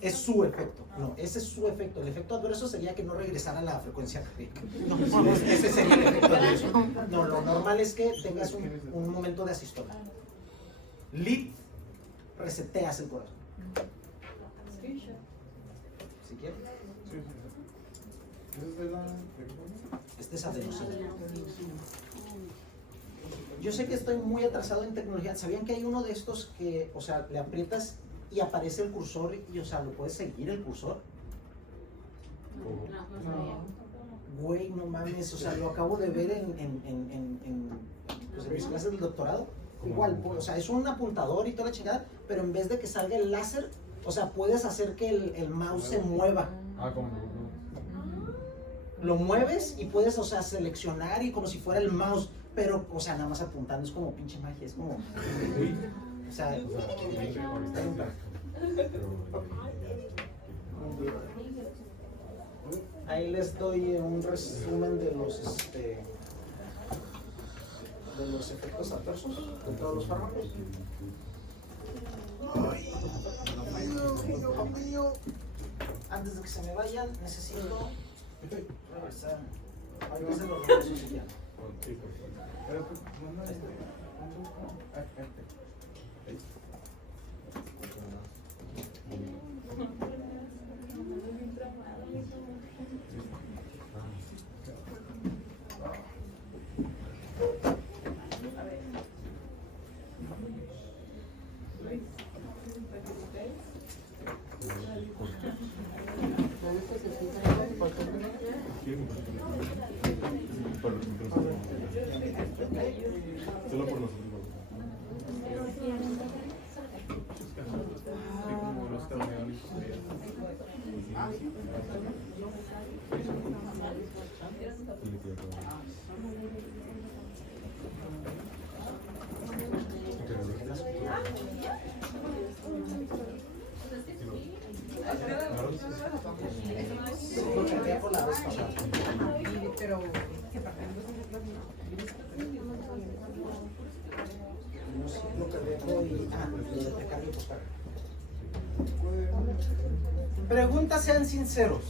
Es su efecto, no, ese es su efecto. El efecto adverso sería que no regresara a la frecuencia cardíaca. No, ese sería el efecto adverso. No, lo normal es que tengas un momento de asistolia. Lead, reseteas el corazón. Si quieres. Este es adenosina. Yo sé que estoy muy atrasado en tecnología. ¿Sabían que hay uno de estos que, o sea, le aprietas y aparece el cursor y, o sea, lo puedes seguir el cursor? No. Güey, no mames, o sea, lo acabo de ver en mis clases del doctorado. igual, o sea, es un apuntador y toda la chingada, pero en vez de que salga el láser, o sea, puedes hacer que el mouse se mueva. Como Lo mueves y puedes, o sea, seleccionar y como si fuera el mouse, pero, o sea, nada más apuntando, es como pinche magia, es como... O sea, ahí les doy un resumen de los efectos adversos de todos los fármacos. Antes de que se me vayan, necesito regresar. Ahí se los regreso ya. Solo por nosotros. Pero preguntas, sean sinceros.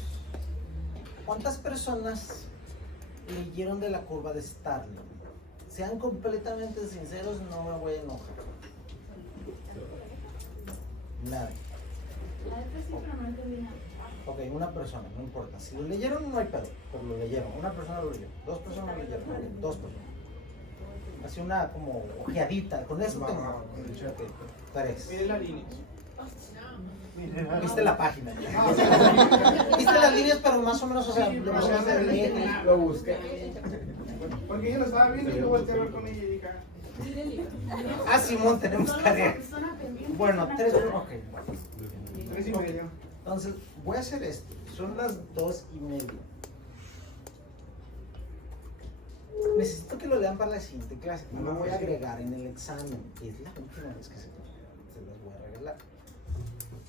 ¿Cuántas personas leyeron de la curva de Starling? Sean completamente sinceros, no me voy a enojar. Nada. Ok, una persona, no importa. Si lo leyeron, no hay pedo, pero lo leyeron. Una persona lo leyó, dos personas lo leyeron, dos personas. Así una como ojeadita, con eso tengo. Okay, tres. Mire la línea. Viste la página. Viste las líneas, pero más o menos, o sea, Lo busqué. Porque yo lo estaba viendo y yo volteé a ver con ella y dije, ah, Simón, tenemos tarea. Bueno, tres, ok. 3:30. Entonces, voy a hacer esto. Son las 2:30. Necesito que lo lean para la siguiente clase. No lo voy a agregar en el examen. Es la última vez que se los voy a regalar.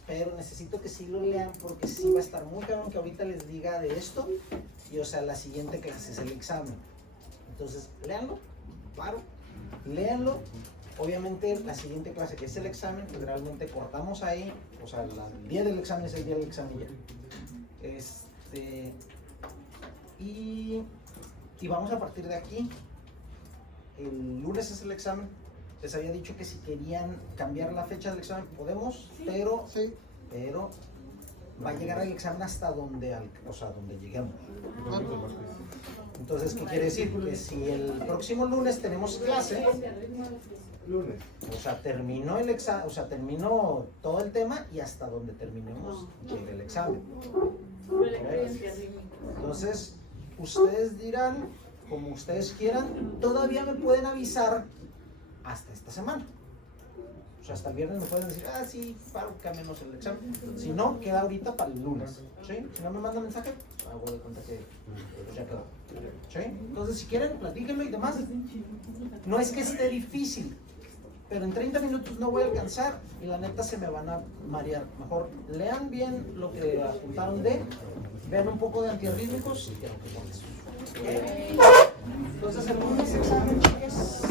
Pero necesito que sí lo lean porque sí va a estar muy cabrón que ahorita les diga de esto. Y o sea, la siguiente clase es el examen. Entonces, léanlo. Paro. Léanlo. Obviamente, la siguiente clase que es el examen, pues realmente cortamos ahí. O sea, el día del examen es el día del examen ya. Y vamos a partir de aquí. El lunes es el examen. Les había dicho que si querían cambiar la fecha del examen podemos, pero va a llegar el examen hasta donde lleguemos. Entonces, ¿qué quiere decir? Que si el próximo lunes tenemos clase, Lunes. o sea, terminó el examen, o sea, terminó todo el tema y hasta donde terminemos llega el examen. Entonces, ustedes dirán, como ustedes quieran, todavía me pueden avisar hasta esta semana. O sea, hasta el viernes me pueden decir, ah, sí, paro, cámbianos el examen. Si no, queda ahorita para el lunes. ¿Sí? Si no me mandan mensaje, hago de cuenta que ya quedó. ¿Sí? Entonces, si quieren, platíquenlo y demás. No es que esté difícil, pero en 30 minutos no voy a alcanzar y la neta se me van a marear. Mejor lean bien lo que apuntaron vean un poco de antiarrítmicos y creo que con eso. Entonces, el lunes examen, chicas.